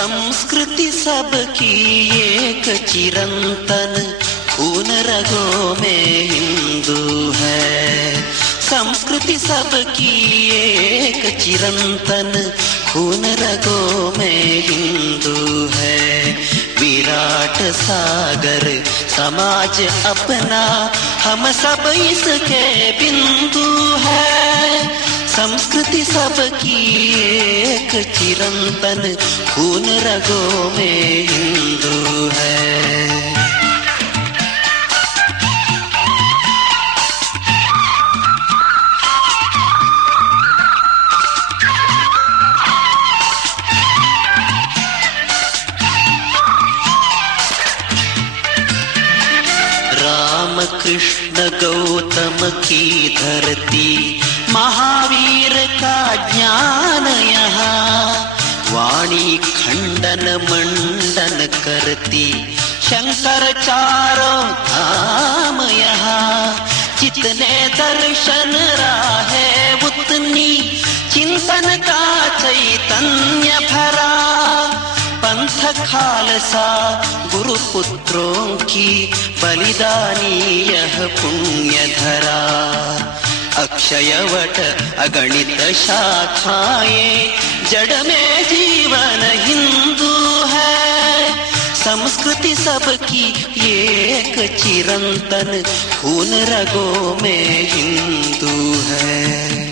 संस्कृति सबकी एक चिरंतन, खून रगों में हिंदू है। संस्कृति सबकी एक चिरंतन, खून रगों में हिंदू है। विराट सागर समाज अपना, हम सब इसके बिंदु है। संस्कृति सबकी एक चिरंतन, खून रगों में हिंदू है। राम कृष्ण गौतम की धरती, महावीर का ज्ञान यहाँ। वाणी खंडन मंडन करती, शंकर चारों धाम यहाँ। जितने दर्शन राहे उतनी, चिंतन का चैतन्य भरा। पंथ खालसा गुरुपुत्रों की, बलिदानी यह पुण्य धरा। अक्षयवट अगणित शाखाएं, जड़ में जीवन हिंदू है। संस्कृति सबकी एक चिरंतन, खून रगों में हिंदू है।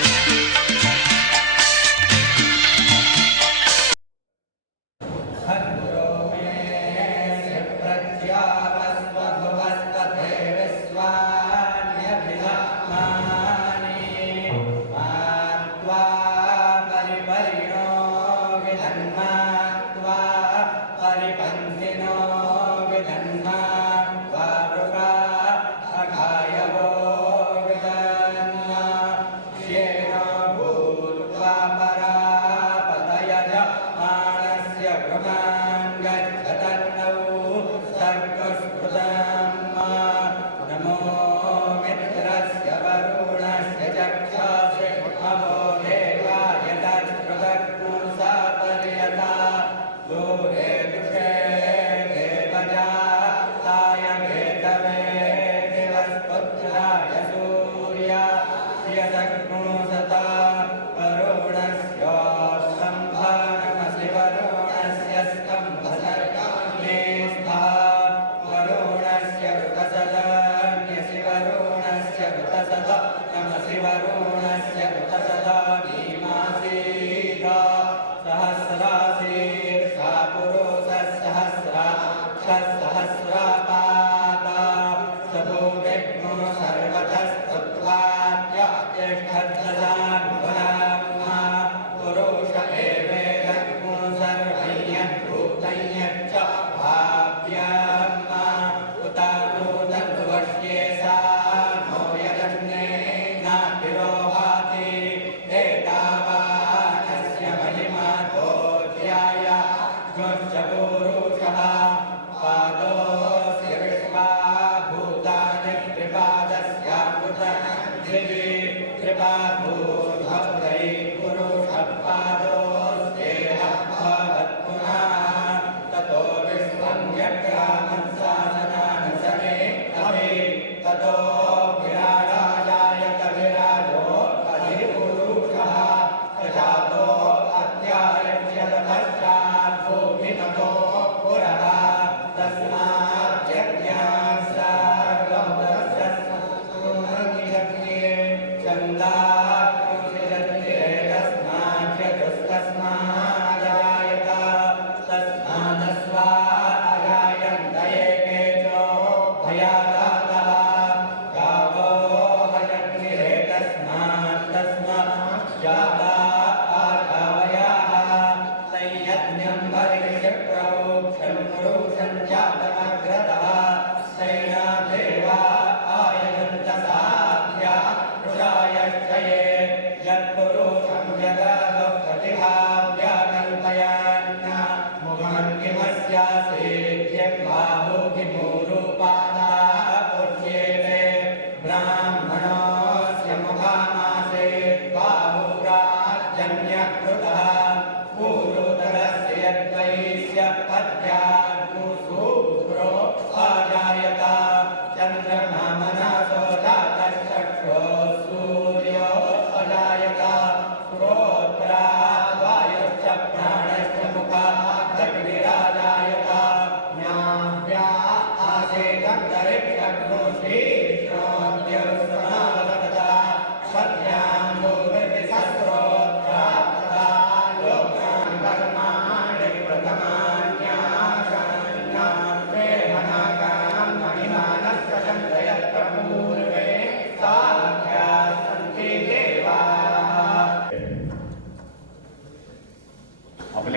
पूर्वोत्तरस्य यद्वै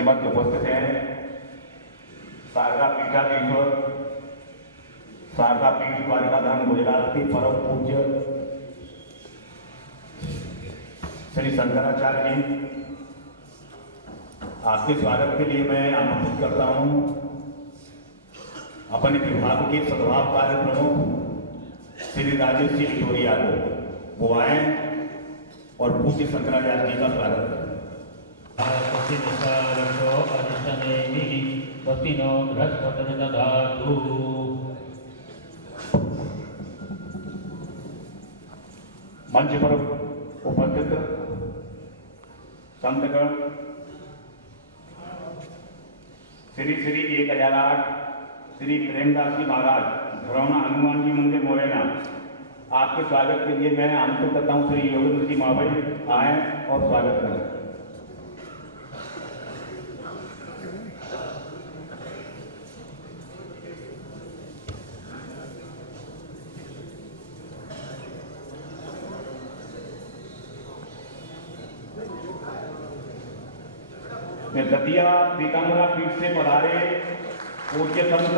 मंच पर उपस्थित हैं शारदा पीठाधीश्वर शारदा पीठ द्वारिकाधाम गुजरात के परम पूज्य श्री शंकराचार्य जी, आपके स्वागत के लिए मैं आमंत्रित करता हूं अपने विभाग के सद्भाव कार्य प्रमुख श्री राजेश जी लिटोरिया को। वो आए और पूज्य शंकराचार्य जी का स्वागत करें। मंच पर उपस्थित संतगण श्री श्री 1008 श्री प्रेमदास जी महाराज घरौना हनुमान जी मंदिर मोरेना, आपके स्वागत के लिए मैं आमंत्रित करता हूं श्री योगेंद्र जी महाभाई आए और स्वागत करें। मैं दतिया पीताम्बरा पीठ से पधारे पूज्य संत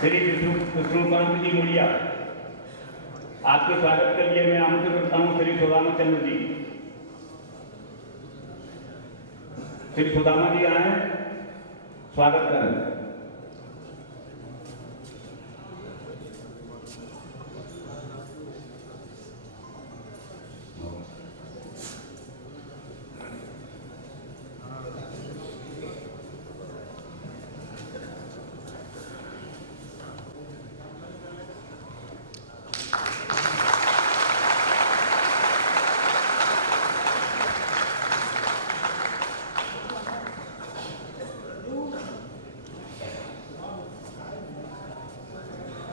श्री विष्णुकांत जी मुड़िया, आपके स्वागत के लिए मैं आमंत्रित करता हूं श्री सुदामा चंद्र जी। श्री सुदामा जी आए, स्वागत करें।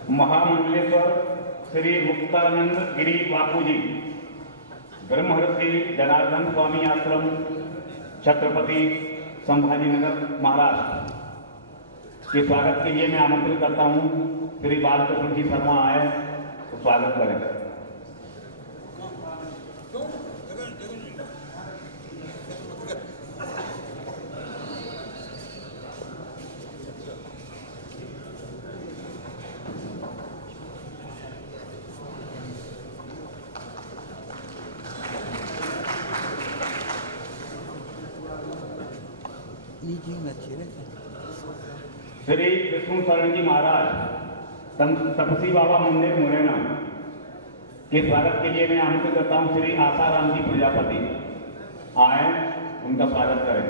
महामंडलेश्वर श्री मुक्तानंद गिरी बापू जी, ब्रह्मर्षि जनार्दन स्वामी आश्रम, छत्रपति संभाजीनगर महाराष्ट्र के स्वागत के लिए मैं आमंत्रित करता हूं श्री बालकृष्ण जी शर्मा आए तो स्वागत करें। श्री विष्णु शरण जी महाराज तपसी बाबा मंदिर मुरैना के स्वागत के लिए मैं आमंत्रित करता हूं श्री आसाराम जी प्रजापति आए, उनका स्वागत करें।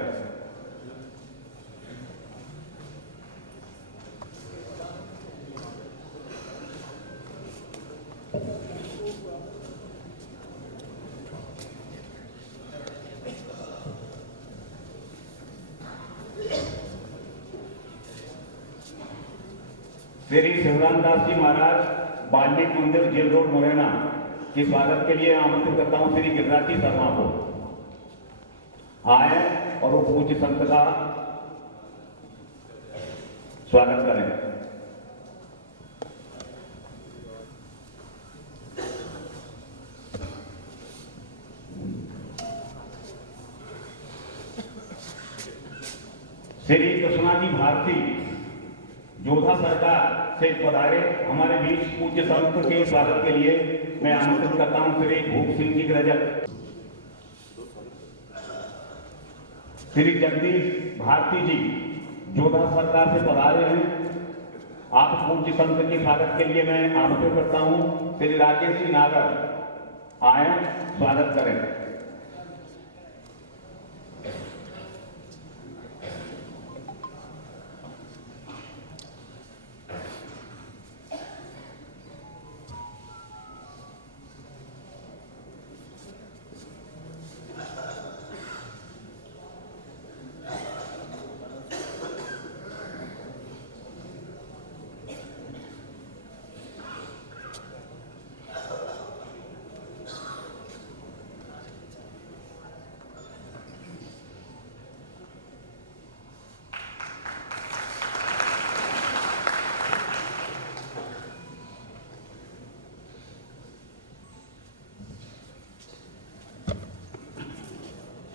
श्री शिवराम दास जी महाराज वाल्मीकि मंदिर जेल रोड मुरैना के स्वागत के लिए आमंत्रित करता हूं श्री गिरिराज जी शर्मा को आए और वो पूज्य संत का स्वागत करें। श्री कृष्णा जी भारती जोधा सरकार से पधारे हमारे बीच पूज्य संत के स्वागत के लिए मैं आमंत्रित करता हूं श्री भूप सिंह जी रजक। श्री जगदीश भारती जी जोधा सरकार से पधारे हैं, आप पूज्य संत के स्वागत के लिए मैं आमंत्रित करता हूं श्री राकेश जी नागर आए, स्वागत करें।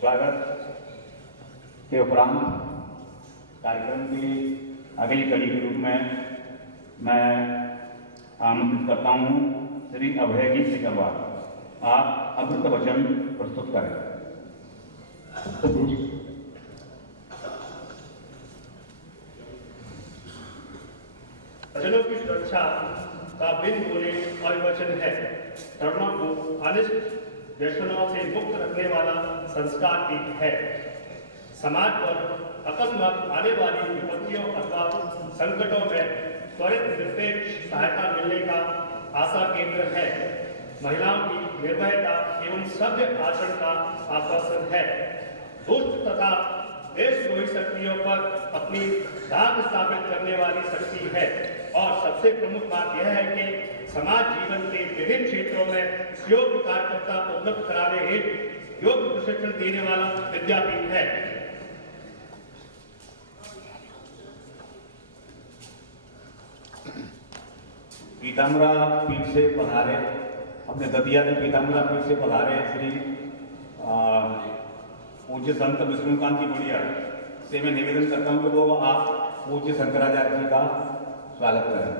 स्वागत। के उपरांत कार्यक्रम की अगली कड़ी के रूप में मैं आमंत्रित करता हूँ श्री अभयजी सिकरवार। आप अमृत वचन प्रस्तुत करें। वचनों की सुरक्षा का बिन बोले अविवचन है। तरुणों को अनिष्ट व्यसनों से मुक्त रखने वाला संस्कार टीक है। समाज पर अकस्मात आने वाली विपत्तियों अथवा संकटों में त्वरित निरपेक्ष सहायता मिलने का आशा केंद्र है। महिलाओं की निर्भयता एवं सभ्य आचरण का आश्वासन है। दुष्ट तथा देशद्रोही शक्तियों पर अपनी दाग स्थापित करने वाली शक्ति है। और सबसे प्रमुख बात यह है कि समाज जीवन के विभिन्न क्षेत्रों में योग्य कार्यकर्ता उपलब्ध कराने हेतु योग्य प्रशिक्षण देने वाला विद्यापीठ है। पीताम्बरा पीठ से पधारे, अपने दतिया के पीताम्बरा पीठ से पधारे श्री पूज्य संत विष्णुकांत की बुढ़िया से मैं निवेदन करता हूँ कि वो आप पूज्य शंकराचार्य जी का स्वागत करें।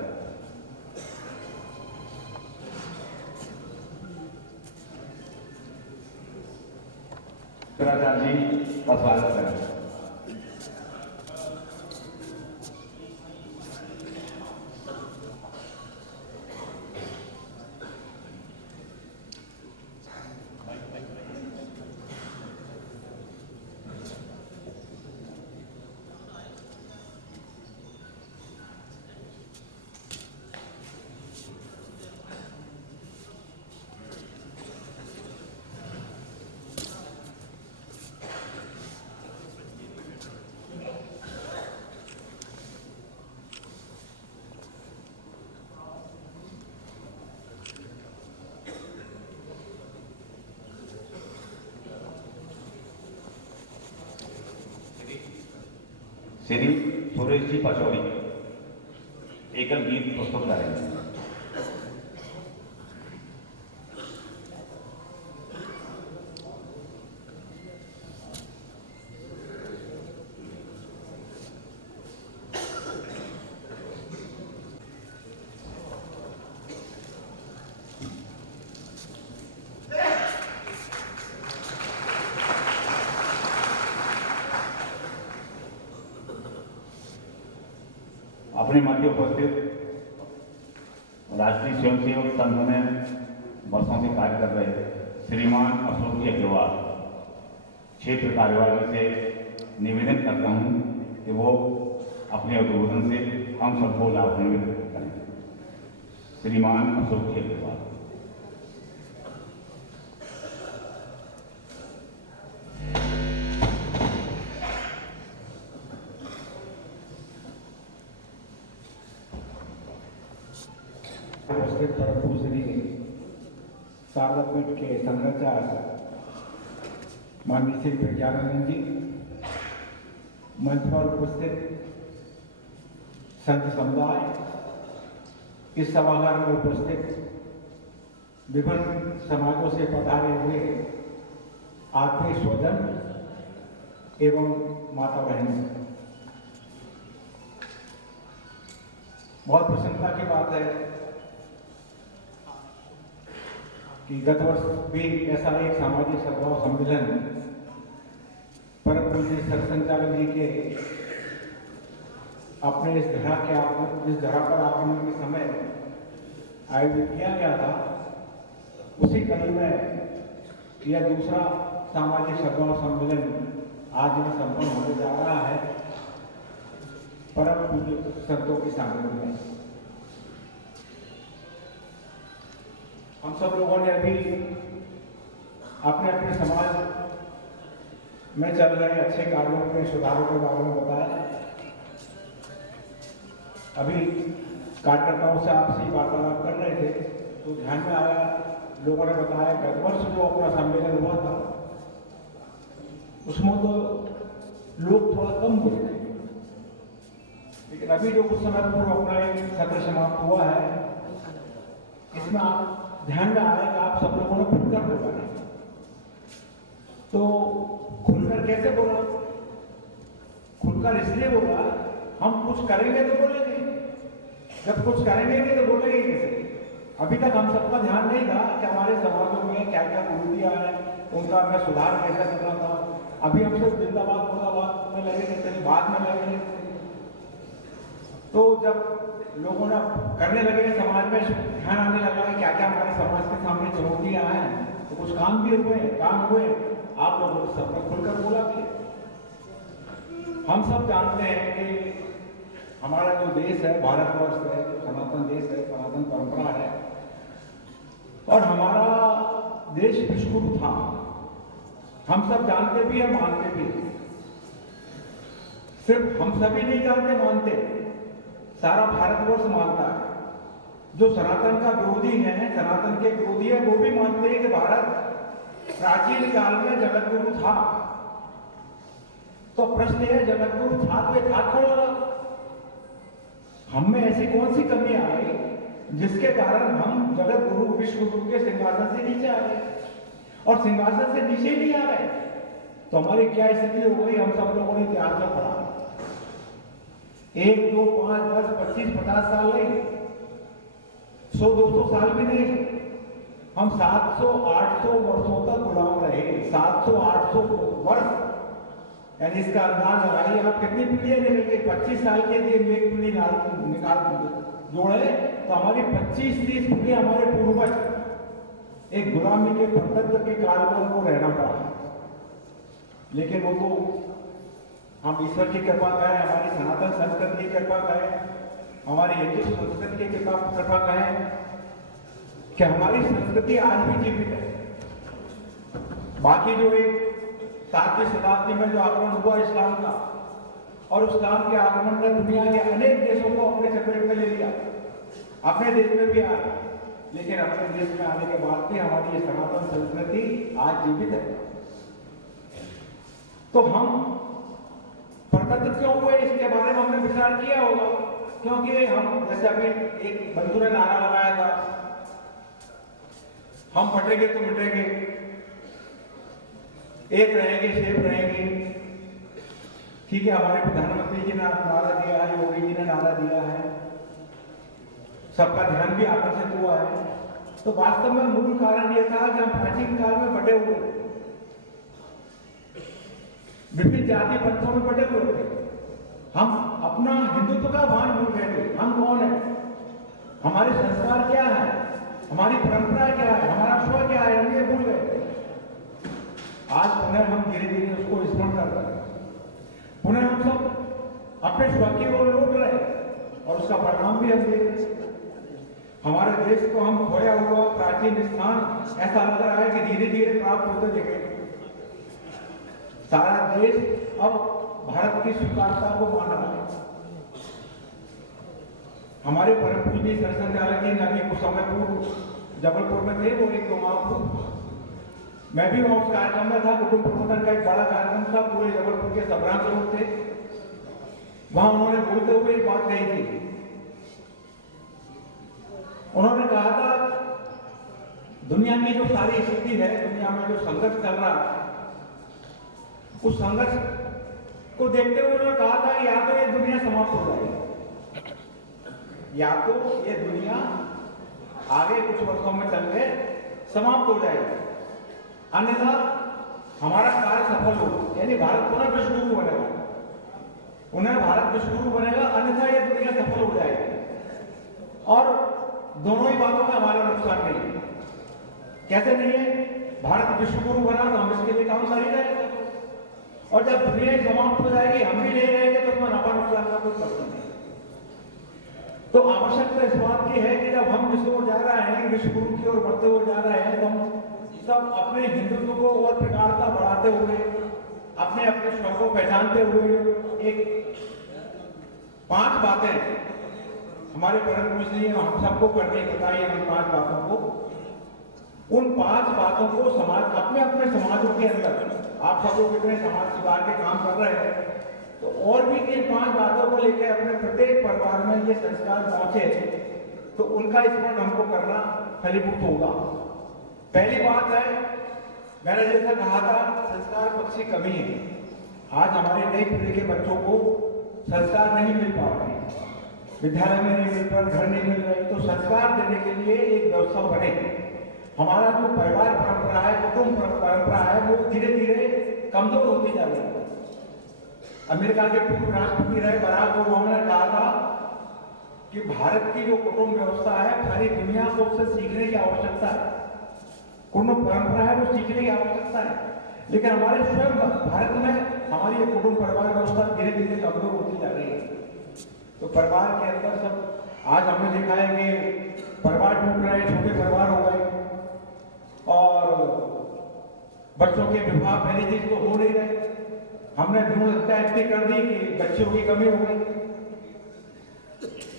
शंकराचार्य जी का स्वागत करें। श्री सुरेश जी पचौरी एकल गीत प्रस्तुत करेंगे। अपने मध्य उपस्थित राष्ट्रीय स्वयंसेवक संघ में वर्षों से कार्य कर रहे श्रीमान अशोक जी अग्रवाल क्षेत्र कार्यवाही से निवेदन करता हूं कि वो अपने उद्बोधन से हम सबको लाभान्वित करें। श्रीमान अशोक जी अग्रवाल। उपस्थित परम पूजनीय शारदा पीठ के संघाचार्य माननीय श्री प्रज्ञानंद जी, मंच पर उपस्थित संत समुदाय, इस सभागार में उपस्थित विभिन्न समाजों से पधारे हुए आत्मीय स्वजन एवं माता बहन, बहुत प्रसन्नता की बात है कि गत वर्ष भी ऐसा एक सामाजिक सद्भाव सम्मेलन परम पूज्य सरसंचालक जी के अपने इस धरा पर आगमन के समय आयोजित किया गया था। उसी कड़ी में यह दूसरा सामाजिक सद्भाव सम्मेलन आज में संपन्न होने जा रहा है परम पूज्य संतों की सामने में। हम सब लोगों ने अभी अपने अपने समाज में चल रहे अच्छे कार्यों में सुधारों के बारे में बताया। अभी कार्यकर्ताओं से आपसी वार्तालाप कर रहे थे तो ध्यान में आया, लोगों ने बताया गत वर्ष जो अपना सम्मेलन हुआ था उसमें तो लोग थोड़ा कम बोले थे, लेकिन अभी जो कुछ समय पूर्व अपना एक सत्र समाप्त हुआ है इसमें आप ध्यान में आया कि आप सब लोगों ने खुलकर बोला। तो खुलकर कैसे बोला? खुलकर इसलिए बोला, हम कुछ करेंगे तो बोलेंगे, जब कुछ करेंगे नहीं तो बोलेंगे कैसे? अभी तक हम सबका ध्यान नहीं था कि हमारे समाजों में क्या क्या कुरीतियां हैं, उनका हमें सुधार कैसा करना था। अभी हम सब जिंदाबाद मुर्दाबाद में लगे रहते हैं, बाद में लगे रहते हैं। तो जब लोगों ने करने लगे, समाज में ध्यान आने लगा कि क्या क्या हमारे समाज के सामने चुनौतियां हैं, तो कुछ काम भी हुए, काम हुए। आप लोगों ने सबने खुलकर बोला कि हम सब जानते हैं कि हमारा जो देश है, भारतवर्ष है, सनातन देश है, सनातन परंपरा है, और हमारा देश विश्वगुरु था। हम सब जानते भी हैं, मानते भी हैं। सिर्फ हम सभी नहीं जानते, मानते, सारा भारतवर्ष मानता है। जो सनातन का विरोधी है, सनातन के विरोधी है, वो भी मानते हैं कि भारत प्राचीन काल में जगत गुरु था। तो प्रश्न है, जगत गुरु था तो ये था कौन? हम में ऐसी कौन सी कमी आई जिसके कारण हम जगत गुरु विश्व गुरु के सिंहासन से नीचे आ गए? और सिंहासन से नीचे ही नहीं आ गए तो हमारी क्या स्थिति हो गई? हम सब लोगों ने इतिहास में पढ़ा, 1, 2, 5, 10, 25, 50 साल नहीं, 100, 200 साल भी नहीं, हम 700, 800 वर्षों तक गुलाम रहे। 700, 800 वर्ष, यानी इसका अंदाज लगाइए आप कितनी पीढ़ियां निकल गई। 25 साल के लिए एक पीढ़ी निकाल जोड़े तो हमारी 25-30 पीढ़ी हमारे पूर्वज एक गुलामी के प्रतंत्र के काल में उनको रहना पड़ा। लेकिन वो तो हम ईश्वर की कृपा कहें, हमारी सनातन संस्कृति की कृपा कहें, हमारी हिंदू संस्कृति की कृपा कहें कि हमारी संस्कृति आज भी जीवित है। बाकी जो एक 7वीं शताब्दी में जो आक्रमण हुआ इस्लाम का, और इस्लाम के आक्रमण ने दुनिया के अनेक देशों को अपने चपेट में ले लिया, अपने देश में भी आया, लेकिन अपने देश में आने के बाद भी हमारी ये सनातन संस्कृति आज जीवित है। तो हम परतंत्र क्यों हुए, इसके बारे में हमने विचार किया होगा। क्योंकि हम, जैसे अभी एक बंधु ने नारा लगाया था, हम फटेंगे तो मिटेंगे, एक रहेंगे सेफ रहेंगे। ठीक है, हमारे प्रधानमंत्री जी ने नारा दिया है, योगी जी ने नारा दिया है, सबका ध्यान भी आकर्षित हुआ है। तो वास्तव में मूल कारण यह था कि हम प्राचीन काल में बटे हुए, विभिन्न जाति पंथों में बटे हुए थे। हम अपना हिंदुत्व का भान भूल गए थे। हम कौन है, हमारे संस्कार क्या है, हमारी परंपरा क्या है, हमारा स्व क्या है, हम ये भूल गए थे। आज पुनः हम धीरे धीरे उसको स्मरण कर रहे हैं, पुनः हम सब अपने स्व की ओर लौट रहे हैं, और उसका परिणाम भी हम देख रहे हैं। हमारे देश को हम खोया हुआ प्राचीन स्थान ऐसा लग रहा है कि धीरे धीरे प्राप्त होते दिखे। सारा देश अब भारत की स्वीकारता को मान रहा है। हमारे परम पूज्य सरसंघचालक जी अभी कुछ समय पूर्व जबलपुर में थे, वो 1-2 माह पूर्व मैं भी वहां उस कार्यक्रम में था। कुटुंब प्रबंधन का एक बड़ा कार्यक्रम था, पूरे जबलपुर के सबरांत लोग थे वहां। उन्होंने बोलते हुए एक बात कही थी, उन्होंने कहा था दुनिया की जो सारी स्थिति है, दुनिया में जो संघर्ष चल रहा है, उस संघर्ष को देखते हुए उन्होंने कहा था या तो ये दुनिया समाप्त हो जाएगी, या तो ये दुनिया आगे कुछ वर्षों में चल के समाप्त हो जाएगी, अन्यथा हमारा कार्य सफल होगा। यानी भारत पुनः विश्वगुरु बनेगा, पुनः भारत विश्वगुरु बनेगा, अन्यथा ये दुनिया सफल हो जाएगी। और दोनों ही बातों में हमारा नुकसान नहीं है। कैसे नहीं है? भारत विश्वगुरु बना तो हम इसके लिए काम कर ही रहे, और जब दुनिया समाप्त हो जाएगी हम भी नहीं रहेंगे तो उसमें नफा नुकसान का कोई प्रश्न नहीं। तो आवश्यकता इस बात की है कि जब हम इस ओर जा रहे हैं, विश्वगुरु की ओर बढ़ते हुए जा रहे हैं, तो हम सब अपने हिंदुत्व को और प्रगाढ़ता बढ़ाते हुए, अपने अपने स्व को पहचानते हुए, एक 5 बातें हमारे परम पूज्य जी हम सबको करने बताई है। उन 5 बातों को, उन 5 बातों को समाज, अपने अपने समाजों के अंदर, आप सब लोग इतने समाज सुधार के काम कर रहे हैं, तो और भी इन 5 बातों को लेकर अपने प्रत्येक परिवार में ये संस्कार पहुंचे, तो उनका स्मरण हमको करना फलीभूत होगा। पहली बात है, मैंने जैसा कहा था, संस्कार पक्ष की कमी है। आज हमारे नई पीढ़ी के बच्चों को संस्कार नहीं मिल पा रहे हैं, विद्यालय में नहीं मिल पा रहे, घर नहीं मिल रहे, तो संस्कार देने के लिए एक व्यवस्था बने। हमारा जो परिवार परंपरा है, कुटुंब परंपरा है, वो धीरे धीरे कमजोर होती जा रही है। अमेरिका के पूर्व राष्ट्रपति रहे बराक ओबामा ने कहा था कि भारत की जो कुटुंब व्यवस्था है, सारी दुनिया को उससे सीखने की आवश्यकता है। कुटुंब परंपरा है, वो सीखने की आवश्यकता है, लेकिन हमारे स्वयं भारत में हमारी ये कुटुंब परिवार व्यवस्था धीरे धीरे कमजोर होती जा रही है। तो परिवार के अंदर सब आज हमने देखा है कि परिवार टूट रहे, छोटे परिवार हो गए और बच्चों के विवाह पहली चीज तो हो नहीं रहे। हमने भ्रूण हत्या इतनी कर दी कि बच्चों की कमी हो गई।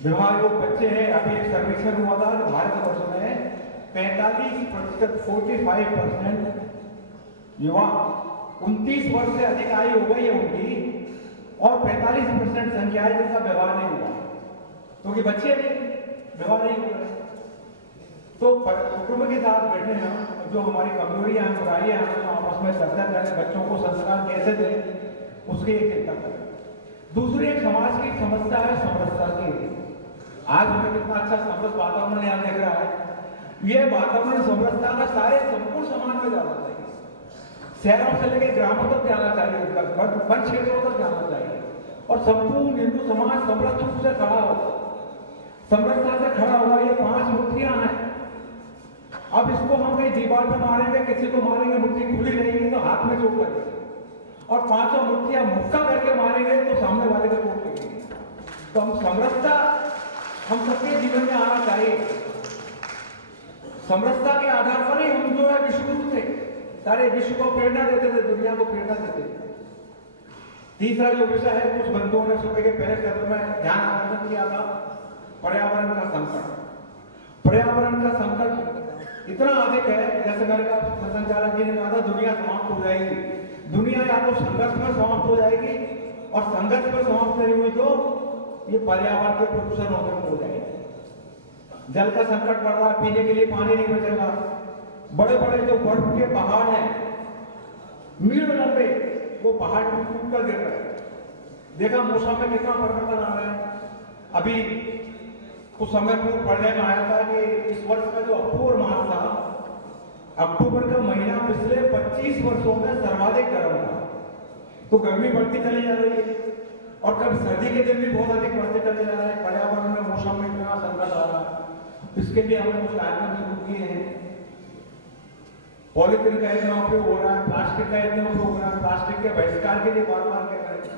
विवाह जो बच्चे हैं, अभी एक सर्वेक्षण हुआ था भारतवर्ष में 45%, 45% युवा 29 वर्ष से अधिक आयु हो गई है उनकी, और 45% संख्या है जिनका विवाह नहीं हुआ, क्योंकि बच्चे नहीं, विवाह नहीं हो रहे। तो कुटुंब के साथ बैठे हैं, जो हमारी कमजोरियां हैं, बुराइयां हैं, तो आपस में चर्चा करें, बच्चों को संस्कार कैसे दें, उसकी एक चिंता करें। दूसरी एक समाज की समस्या है समरसता की। आज हमें कितना अच्छा समरस वातावरण यहाँ दिख रहा है। ये वातावरण समरसता का सारे संपूर्ण समाज में जाना चाहिए, शहरों से लेकर ग्रामों तक जाना चाहिए, वन क्षेत्रों तक जाना चाहिए, और संपूर्ण हिंदू समाज समरस रूप से खड़ा हो, समरसता से खड़ा हुआ। ये 5 मूर्तियां हैं। अब इसको हम कहीं दीवार पर मारेंगे, किसी को मारेंगे, मूर्ति खुली रहेगी तो हाथ में चोट लगेगी, और 5 मूर्तियां मुक्का करके मारेंगे तो सामने वाले को चोट लगेगी। तो हम समरसता हम सबके जीवन में आना चाहिए। समरसता के आधार पर ही हम जो है विश्वगुरु थे, सारे विश्व को प्रेरणा देते थे, दुनिया को प्रेरणा देते थे। तीसरा जो विषय है, कुछ बंधुओं ने सुबह के पहले सत्र में ध्यान आकर्षण किया था, पर्यावरण का संकट। पर्यावरण का संकट इतना अधिक है, जैसे मैंने कहा, संचालक जी ने कहा था, दुनिया समाप्त हो जाएगी। दुनिया या तो संघर्ष में समाप्त हो जाएगी, और संघर्ष में समाप्त नहीं हुई तो ये पर्यावरण के प्रदूषण होने हो जाएगी। जल का संकट पड़ रहा है, पीने के लिए पानी नहीं बचेगा। बड़े बड़े जो बर्फ के पहाड़ हैं, मील लंबे, वो पहाड़ टूट कर गिर रहे हैं। देखा मौसम में कितना परिवर्तन आ रहा है। अभी कुछ समय पूर्व पढ़ने में आया था कि इस वर्ष का जो अक्टूबर मास था, अक्टूबर का महीना पिछले 25 वर्षों में सर्वाधिक गर्म था। तो गर्मी बढ़ती चली जा रही है, और कभी सर्दी के दिन भी बहुत अधिक बढ़ते चले जा रहे हैं। पर्यावरण में, मौसम में इतना संकट आ रहा है। इसके लिए हमने कुछ कार्यक्रम शुरू किए हैं। पॉलिथीन का इतना उपयोग हो रहा है, प्लास्टिक का इतना उपयोग हो रहा है, प्लास्टिक के बहिष्कार के लिए बार बार कह रहे हैं।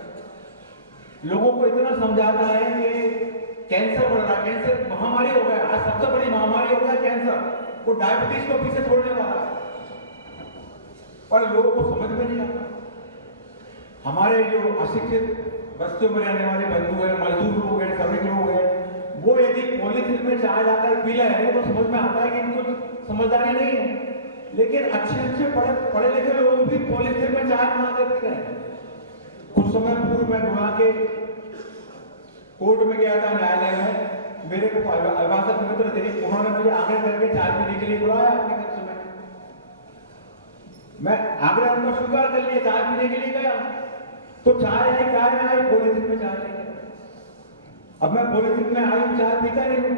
लोगों को इतना समझाना है कि कैंसर बढ़ रहा है, कैंसर महामारी हो गया, आज सबसे बड़ी महामारी हो गया कैंसर, वो डायबिटीज को पीछे छोड़ने वाला है, पर लोगों को समझ में नहीं आता। हमारे जो अशिक्षित बस्तियों में रहने वाले बंधु हैं, मजदूर लोग हैं, श्रमिक लोग हैं, वो यदि पॉलिथीन में चाय लाकर पी रहे हैं तो समझ में आता है कि इनको समझदारी नहीं है। लेकिन अच्छे पढ़े लिखे लोग भी पॉलिथीन में चाय बना कर पी रहे हैं। कुछ समय पूर्व मैं गुना के कोर्ट में गया था, न्यायालय में। मेरे को अभिभाषक मित्र थे, उन्होंने मुझे आग्रह करके चाय पीने के लिए बुलाया अपने कक्ष में। मैं आग्रह उनको स्वीकार कर लिया, चाय पीने के लिए गया। तो चाय आई, चाय में आई, पॉलिथीन में चाय नहीं। अब मैं पॉलिथीन में आई चाय पीता नहीं हूँ।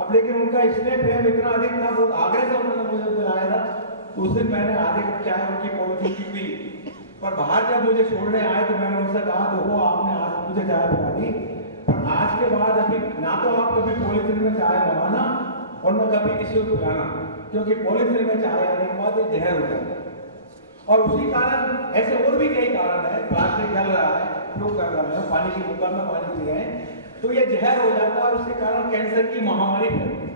अब लेकिन उनका स्नेह प्रेम इतना अधिक था, वो आग्रह से उन्होंने मुझे बुलाया था। उस दिन मैंने आधे कप चाय उनकी पॉलिथीन की पी, पर बाहर जब मुझे छोड़ने आए तो मैंने उनसे कहा, देखो आपने आज मुझे चाय पिला दी, पर आज के बाद अभी ना तो आप कभी पॉलिथीन में चाय बनाना और न कभी किसी को पिलाना, क्योंकि पॉलिथीन में चाय आने के बाद ये जहर हो जाता है। और उसी कारण ऐसे और भी कई कारण है, प्लास्टिक जल रहा है, उपयोग कर रहे हैं, पानी की बोतल में पानी पी रहे हैं, तो ये जहर हो जाता है और उसके कारण कैंसर की महामारी फैलती है।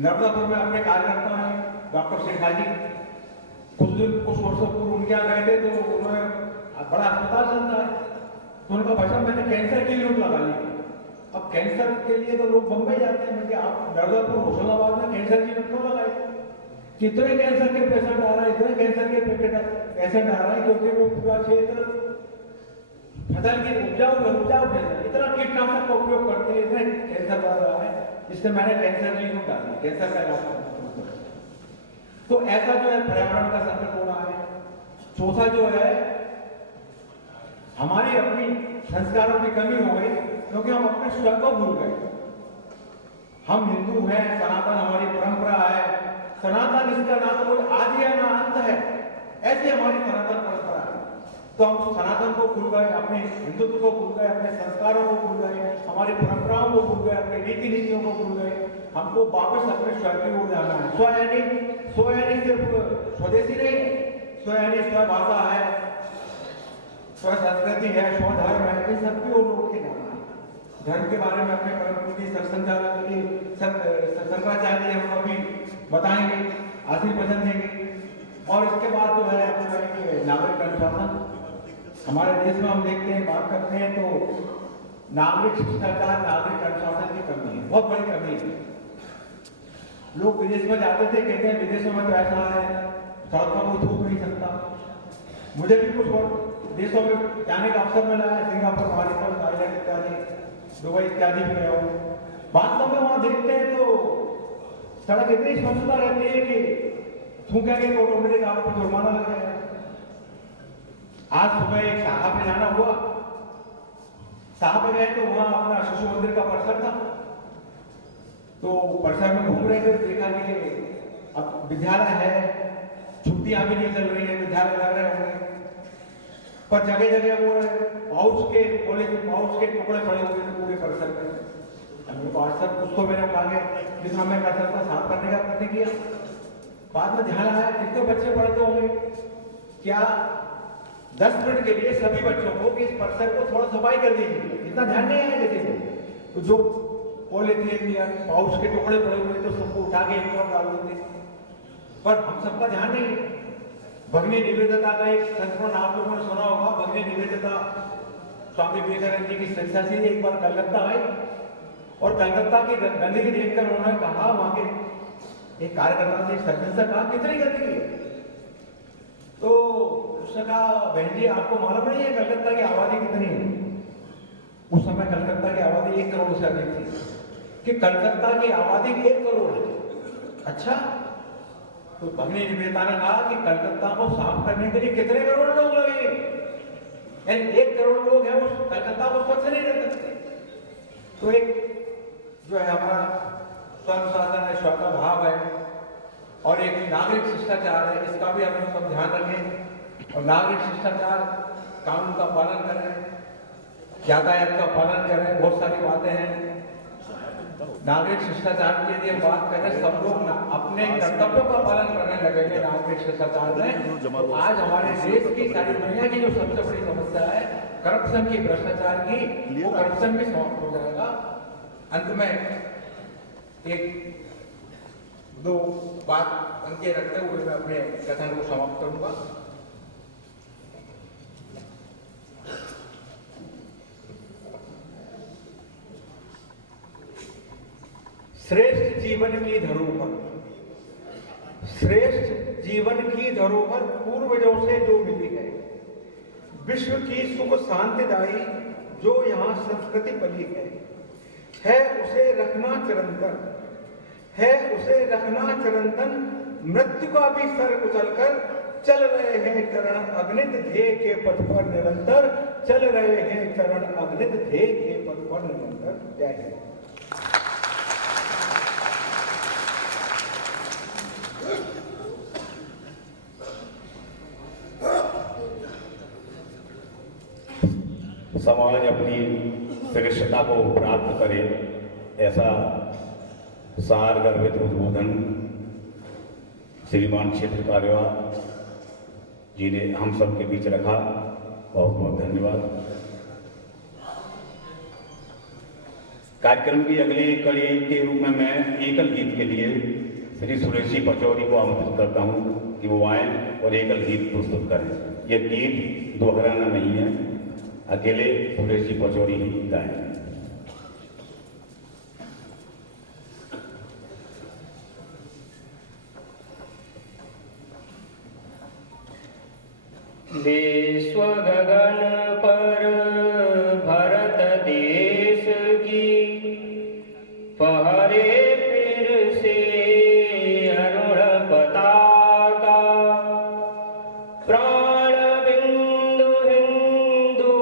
नर्मदापुर में अपने कार्यकर्ता हैं डॉक्टर शेखा जी, कुछ वर्षों पूर्व उनके यहाँ गए थे, तो उन्होंने बड़ा अस्पताल चलता है, तो उनका भाषण मैंने कैंसर की यूनिट लगा ली। अब कैंसर के लिए तो लोग बम्बई जाते हैं, क्योंकि आप नर्मदापुर होशंगाबाद में कैंसर की यूनिट क्यों लगाई? कितने कैंसर के पेशेंट आ रहे हैं, इतने कैंसर के पेशेंट आ रहे हैं, क्योंकि वो पूरा क्षेत्र फसल की उपजाऊ है, इतना कीटनाशक का उपयोग करते हैं, इतने कैंसर बढ़ रहा है, इससे मैंने कैंसर की यूनिट डाली, कैंसर का इलाज करना। तो ऐसा जो है पर्यावरण का संकट हो रहा है। चौथा जो है हमारी अपनी संस्कारों की कमी हो गई, क्योंकि हम अपने स्वयं को भूल गए। हम हिंदू हैं, सनातन हमारी परंपरा है, सनातन इसका ना तो कोई आदि है ना अंत है, ऐसी हमारी सनातन परंपरा है। तो हम सनातन को भूल गए, अपने हिंदुत्व को भूल गए, अपने संस्कारों को भूल गए, हमारी परंपराओं को भूल गए, अपने रीति नीतियों को भूल गए। हमको वापस अपने स्वयं की ओर जाना है। स्व यानी सिर्फ स्वदेशी नहीं, स्व यानी स्वभाषा है, स्व संस्कृति है, स्वधर्म है, इन सबकी ओर लोग के जाना है। धर्म के बारे में अपने परम पूज्य शंकराचार्य हम अभी बताएंगे, आशीर्वचन देंगे। और इसके बाद जो है अपने नागरिक अनुशासन, हमारे देश में हम देखते हैं, बात करते हैं तो नागरिक शिष्टाचार, नागरिक अनुशासन की कमी है, बहुत बड़ी कमी है। लोग विदेश में जाते थे, कहते हैं विदेशों में तो ऐसा है, सड़कों को थूक नहीं सकता। मुझे भी कुछ देशों में जाने का अवसर मिला है, सिंगापुर, मॉरिशस, थाईलैंड इत्यादि, दुबई इत्यादि में गया हूँ। वास्तव में वहां देखते हैं तो सड़क इतनी स्वच्छता रहती है कि थूकेंगे तो ऑटोमेटिक आपको जुर्माना लग जाएगा। आज सुबह एक शाखा पे जाना हुआ, शाखा पे गए तो वहां अपना शिशु मंदिर का परिसर था, तो परिसर में घूम रहे थे, देखा कि अब विद्यालय है, छुट्टियां भी नहीं चल रही है, विद्यालय लग रहे होंगे, पर जगह जगह वो पाउच के टुकड़े पड़े हुए थे पूरे परिसर में। सर कुछ तो मैंने उठा के जितना मैं कर सकता साफ करने का प्रयत्न किया। बाद में ध्यान आया कितने बच्चे पढ़ते होंगे, क्या 10 मिनट के लिए सभी बच्चों को इस परिसर को थोड़ा सफाई कर दीजिए, इतना ध्यान नहीं आया किसी को। तो जो पॉलीथीन या पाउच के टुकड़े पड़े हुए तो सबको उठा के एक तरफ डाल देते, पर हम सबका ध्यान नहीं। भगनी निवेदिता का एक संस्मरण आप लोगों ने सुना होगा। भगनी निवेदिता स्वामी विवेकानंद जी की शिक्षा से एक बार कलकत्ता आई और कलकत्ता की गंदगी देखकर उन्होंने कहा, वहां के एक कार्यकर्ता से सरपंच से कहा कितनी गंदगी है, तो उसने कहा बहन जी आपको मालूम नहीं है कलकत्ता की आबादी कितनी है। उस समय कलकत्ता की आबादी 1 करोड़ से अधिक थी, कि कलकत्ता की आबादी 1 करोड़ है। अच्छा, तो भगनी निवेदिता ने कहा कि कलकत्ता को साफ करने के लिए कितने करोड़ लोग लगेंगे, यानी 1 करोड़ लोग हैं उस कलकत्ता को स्वच्छ नहीं रख सकते। तो एक जो है हमारा स्वनुशासन है, स्वका भाव है, और एक नागरिक शिष्टाचार है, इसका भी हम सब ध्यान रखें। और नागरिक शिष्टाचार, कानून का पालन करें, यातायात का पालन करें, बहुत सारी बातें हैं। नागरिक शिष्टाचार की यदि हम बात करें, सब लोग अपने कर्तव्यों का पालन करने लगेंगे नागरिक शिष्टाचार में, तो आज हमारे देश की, सारी दुनिया की जो सबसे बड़ी समस्या है करप्शन की, भ्रष्टाचार की, वो करप्शन भी समाप्त हो जाएगा। अंत में एक 2 बात अंके रखते हुए मैं अपने कथन को समाप्त करूंगा। श्रेष्ठ जीवन की धरोहर, श्रेष्ठ जीवन की धरोहर पूर्वजों से जो मिली है, विश्व की सुख शांतिदायी जो यहाँ संस्कृति पली है उसे रखना चिरंतन, है उसे रखना चिरंतन। मृत्यु का भी सर कुचल कर चल रहे हैं चरण अगणित ध्येय के पथ पर निरंतर, चल रहे हैं चरण अगणित ध्येय के पथ पर निरंतर। जय हिंद। समाज अपनी श्रेष्ठता को प्राप्त करे, ऐसा सार गर्भित उद्बोधन श्रीमान क्षेत्र कार्यवाह जी ने हम सब के बीच रखा। बहुत बहुत धन्यवाद। कार्यक्रम की अगली कड़ी के रूप में मैं एकल गीत के लिए श्री सुरेश जी पचौरी को आमंत्रित करता हूं कि वो आए और एकल गीत प्रस्तुत करें। यह गीत दोहराना नहीं है, अकेले सुरेश जी पचौरी ही गाएं। विश्व गगन पर भरत देश की फहरे फिर से अरुण पताका, प्राण बिंदु हिंदू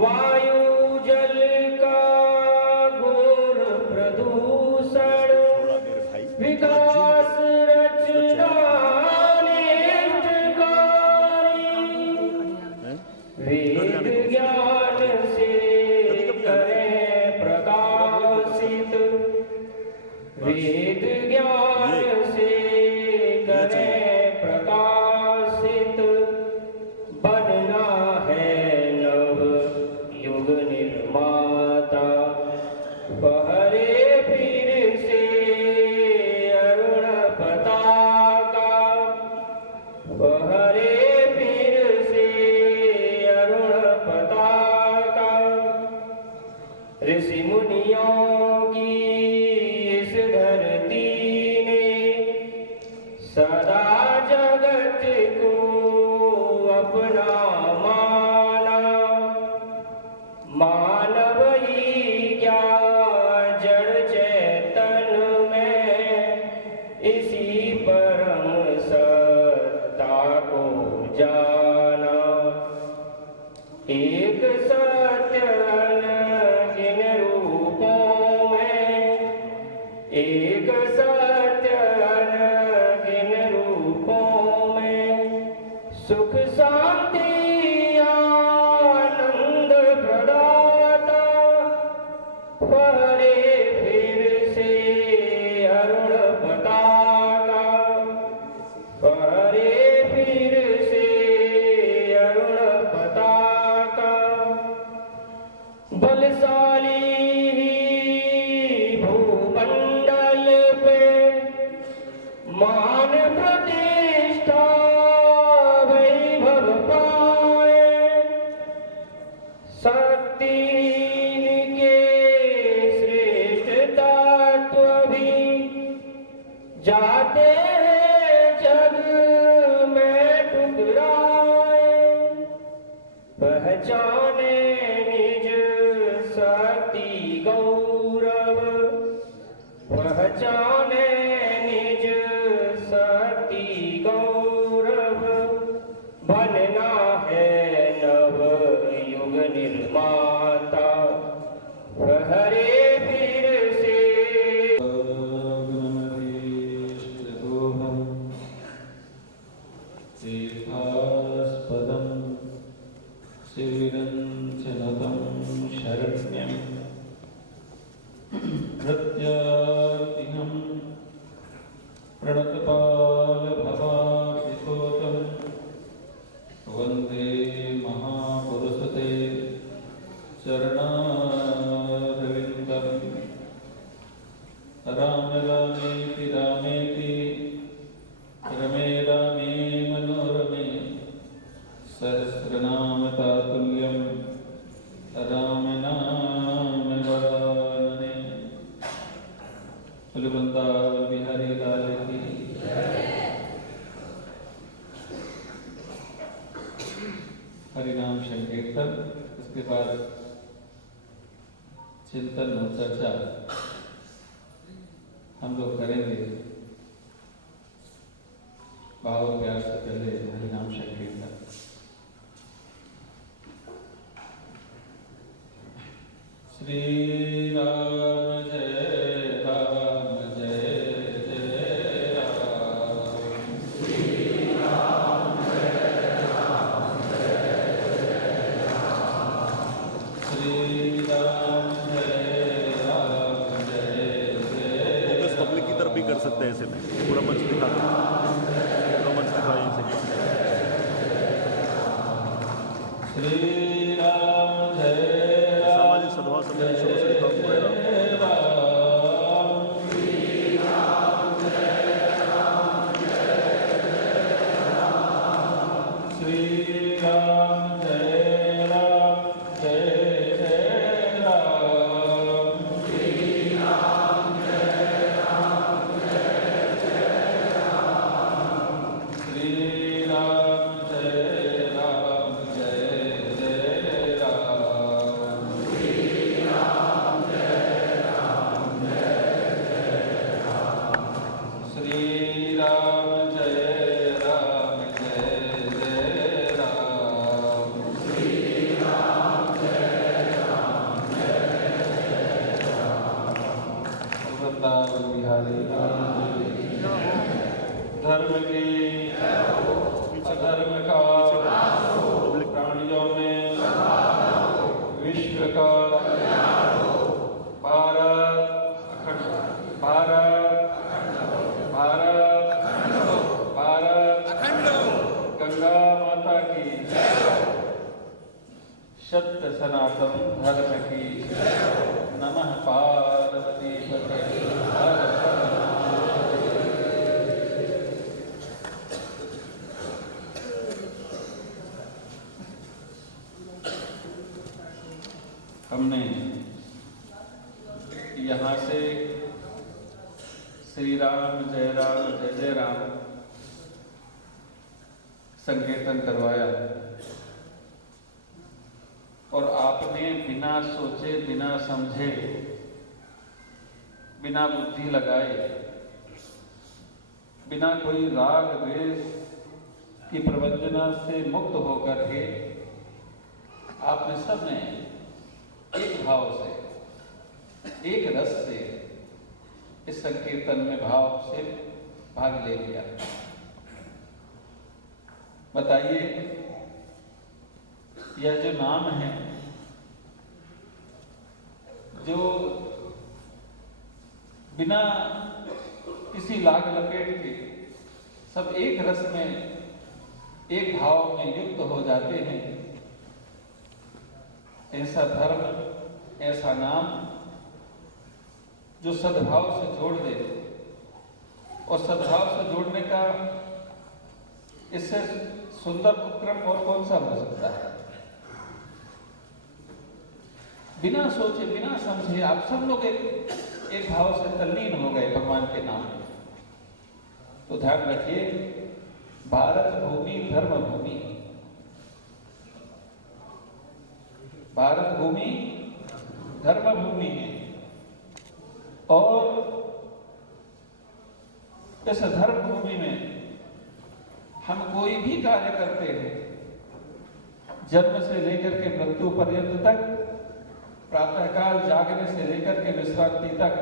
वायु जल का घोर प्रदूषण, विकास रचना वेद ज्ञान से करें प्रकाशित, वेद ज्ञान से करें प्रकाशित, बनना है नव युग निर्माता, पहरे फिर से अरुण पताका, पहरे फिर से अरुण पताका, ऋषि मुनियों की इस धरती ने सदा जगत को अपना माना, मानव ही क्या जड़ चेतन में इसी परम सत्ता को जाना, एक सत्य अनगिन रूपों में, एक सत्य अनगिन रूपों में, सुख शांति आनंद प्रदाता, पहरे फिर से अरुण पताका, पहरे फिर से अरुण पताका, बलशाली ही भूमंडल पे मान प्रतिष्ठा वैभव पाए, शक्ति के श्रेष्ठ तत्व भी जाते हैं जग में ठुकराए, पहचाने निज शक्ति गौरव, पहचाने निज शक्ति गौरव, बनना है नव युग निर्माता, हरे फिर से तीर्थास्पदं शिविरञ्चनतं शरण्यं प्रत्यार्तिहं प्रणतपालभवाब्धिशोतं वन्दे महापुरुषते चरणारविन्दं, राम रामेति रामेति रमे रामे मनोरमे, सहस्रनाम तातुल्यं राम नाम वरानने। बोलो वृंदावन बिहारी लाल की। हरिनाम संकीर्तन, इसके बाद चिंतन और चर्चा हम लोग करेंगे। भाव प्यार से पहले हरिनाम संकीर्तन। श्री राम जय राम जय जय राम, श्री राम जय राम जय जय राम, श्री राम जय राम जय जय। फोकस पब्लिक की तरफ भी कर सकते हैं ऐसे में, पूरा मंच दिखा दो, पूरा मंच दिखाइए इसे। श्री राम जय सामाजिक सद्भाव समिति समस्त काम हो रहा है। श्री राम जय राम जय जय बिहारी लाल की। धर्म की अधर्म का प्राणियों में विश्व का भारत भारत भारत भारत गंगा माता की सत्य सनातन धर्म की। नमः पार्वती पते हर हर हमने यहाँ से श्री राम जय जय राम संकीर्तन करवाया और आपने बिना सोचे बिना समझे बिना बुद्धि लगाए बिना कोई राग द्वेष की प्रवंचना से मुक्त होकर के आपने सबने एक भाव से एक रस से इस संकीर्तन में भाव से भाग ले लिया। बताइए, यह जो नाम है, जो बिना किसी लाग लपेट के सब एक रस में एक भाव में युक्त हो जाते हैं, ऐसा धर्म, ऐसा नाम जो सद्भाव से जोड़ दे, और सद्भाव से जोड़ने का इससे सुंदर उपक्रम और कौन सा हो सकता है। बिना सोचे बिना समझे आप सब लोग एक भाव से तल्लीन हो गए भगवान के नाम में। तो ध्यान रखिए, भारत भूमि धर्म भूमि, भारत भूमि धर्म भूमि है, और इस धर्म भूमि में हम कोई भी कार्य करते हैं, जन्म से लेकर के मृत्यु पर्यंत तक, प्रातःकाल जागने से लेकर के विश्रांति तक,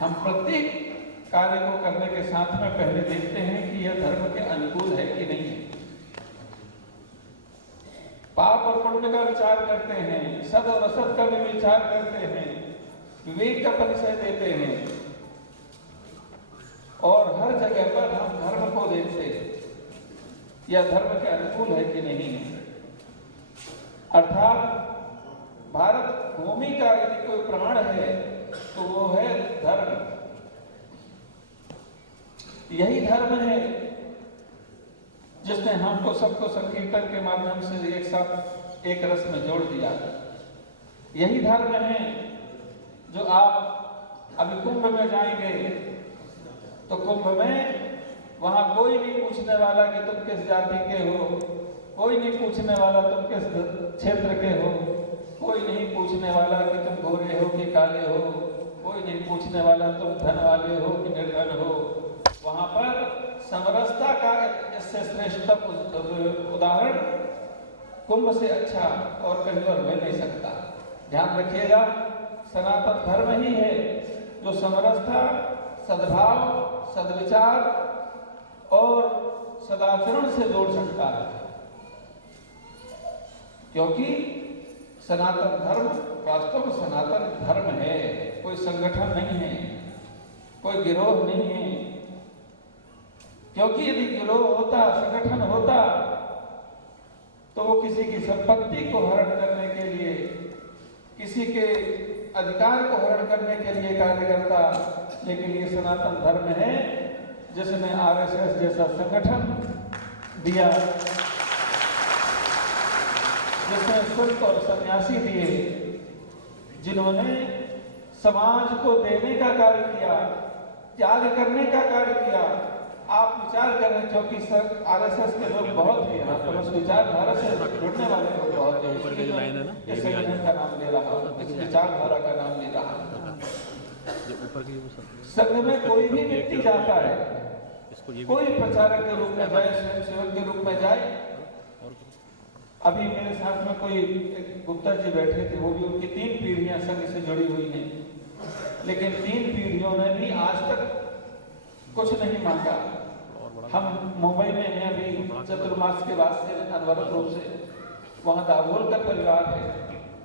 हम प्रत्येक कार्य को करने के साथ में पहले देखते हैं कि यह धर्म के अनुकूल है कि नहीं है। पाप और पुण्य का विचार करते हैं, सद और असत का भी विचार करते हैं, विवेक का परिचय देते हैं, और हर जगह पर हम धर्म को देखते हैं यह धर्म के अनुकूल है कि नहीं है। अर्थात भारत भूमि का यदि कोई प्राण है तो वो है धर्म। यही धर्म है जिसने हमको सबको संकीर्तन के माध्यम से एक साथ एक रस में जोड़ दिया। यही धर्म है जो आप अभी कुंभ में जाएंगे तो कुंभ में वहां कोई नहीं पूछने वाला कि तुम किस जाति के हो, कोई नहीं पूछने वाला तुम किस क्षेत्र के हो, कोई नहीं पूछने वाला कि तुम गोरे हो कि काले हो, कोई नहीं पूछने वाला तुम धन वाले हो कि निर्धन हो। वहां पर समरसता का इससे श्रेष्ठ उदाहरण कुंभ से अच्छा और कहीं और मिल नहीं सकता। ध्यान रखिएगा, सनातन धर्म ही है जो समरसता, सद्भाव, सद्विचार और सदाचरण से जोड़ सकता है, क्योंकि सनातन धर्म वास्तव में सनातन धर्म है, कोई संगठन नहीं है, कोई गिरोह नहीं है। क्योंकि यदि गिरोह होता, संगठन होता, तो वो किसी की संपत्ति को हरण करने के लिए, किसी के अधिकार को हरण करने के लिए कार्य करता। लेकिन ये सनातन धर्म है जिसने आरएसएस जैसा संगठन दिया, जिसने संत और सन्यासी दिए, जिन्होंने समाज को देने का कार्य किया, त्याग करने का कार्य किया। आप विचार करें, क्योंकि आरएसएस के लोग बहुत ही यहाँ पर उस विचारधारा से जुड़ने वाले लोग बहुत हैं, इसलिए इस संगठन का नाम ले रहा हूँ, इस विचारधारा का नाम ले रहा हूँ। संघ में कोई भी व्यक्ति जाता है, कोई प्रचारक के रूप में जाए, स्वयंसेवक के रूप में जाए। अभी मेरे साथ में कोई गुप्ता जी बैठे थे, वो भी उनकी 3 पीढ़ियां संघ से जुड़ी हुई हैं। लेकिन 3 पीढ़ियों ने भी आज तक कुछ नहीं मांगा। हम मुंबई में हैं अभी चतुर्मास के बाद से अनवरत रूप से, वहाँ दाभोलकर परिवार है,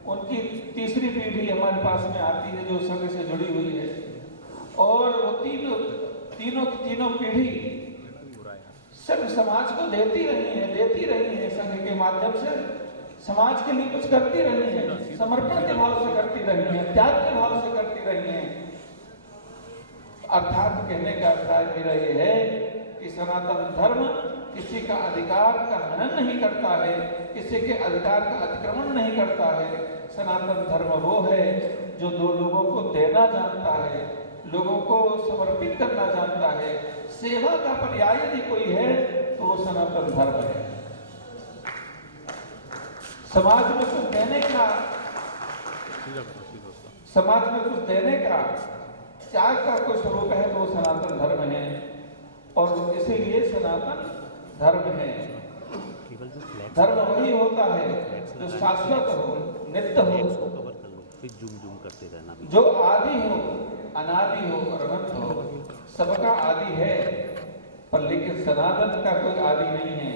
उनकी तीसरी पीढ़ी हमारे पास में आती है जो संघ से जुड़ी हुई है, और वो तीनों पीढ़ी सिर्फ समाज को देती रही है संघ के माध्यम से, समाज के लिए कुछ करती रही है, समर्पण के भाव से करती रही है, त्याग के भाव से करती रही है। अर्थात कहने का अभिप्राय मेरा ये है कि सनातन धर्म किसी का अधिकार का हनन नहीं करता है, किसी के अधिकार का अतिक्रमण नहीं करता है। सनातन धर्म वो है जो दो लोगों को देना जानता है, लोगों को समर्पित करना जानता है। सेवा का पर्याय यदि कोई है तो वो सनातन धर्म है। समाज में कुछ देने का, समाज में कुछ देने का, त्याग का कोई स्वरूप है तो वो सनातन धर्म है, और इसीलिए सनातन धर्म है। धर्म वही होता है जो शाश्वत हो, नित्य हो, जो आदि हो, अनादि हो और अनंत हो। सबका आदि है, पर लेकिन सनातन का कोई आदि नहीं है।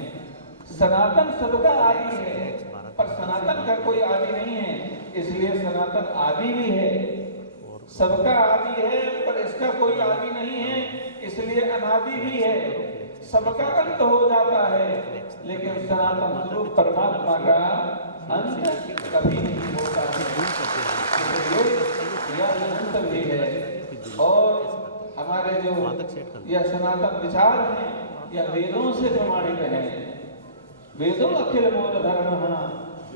सनातन सबका आदि है, पर सनातन का कोई आदि नहीं है, इसलिए सनातन आदि भी है। सबका आदि है पर इसका कोई आदि नहीं है, इसलिए अनादि भी है। सबका अंत हो जाता है, लेकिन सनातन स्वरूप परमात्मा का अंत कभी नहीं होता है। यह अंत भी है, और हमारे जो यह सनातन विचार हैं यह वेदों से प्रमाणित है। वेदों अखिल मूल धर्म,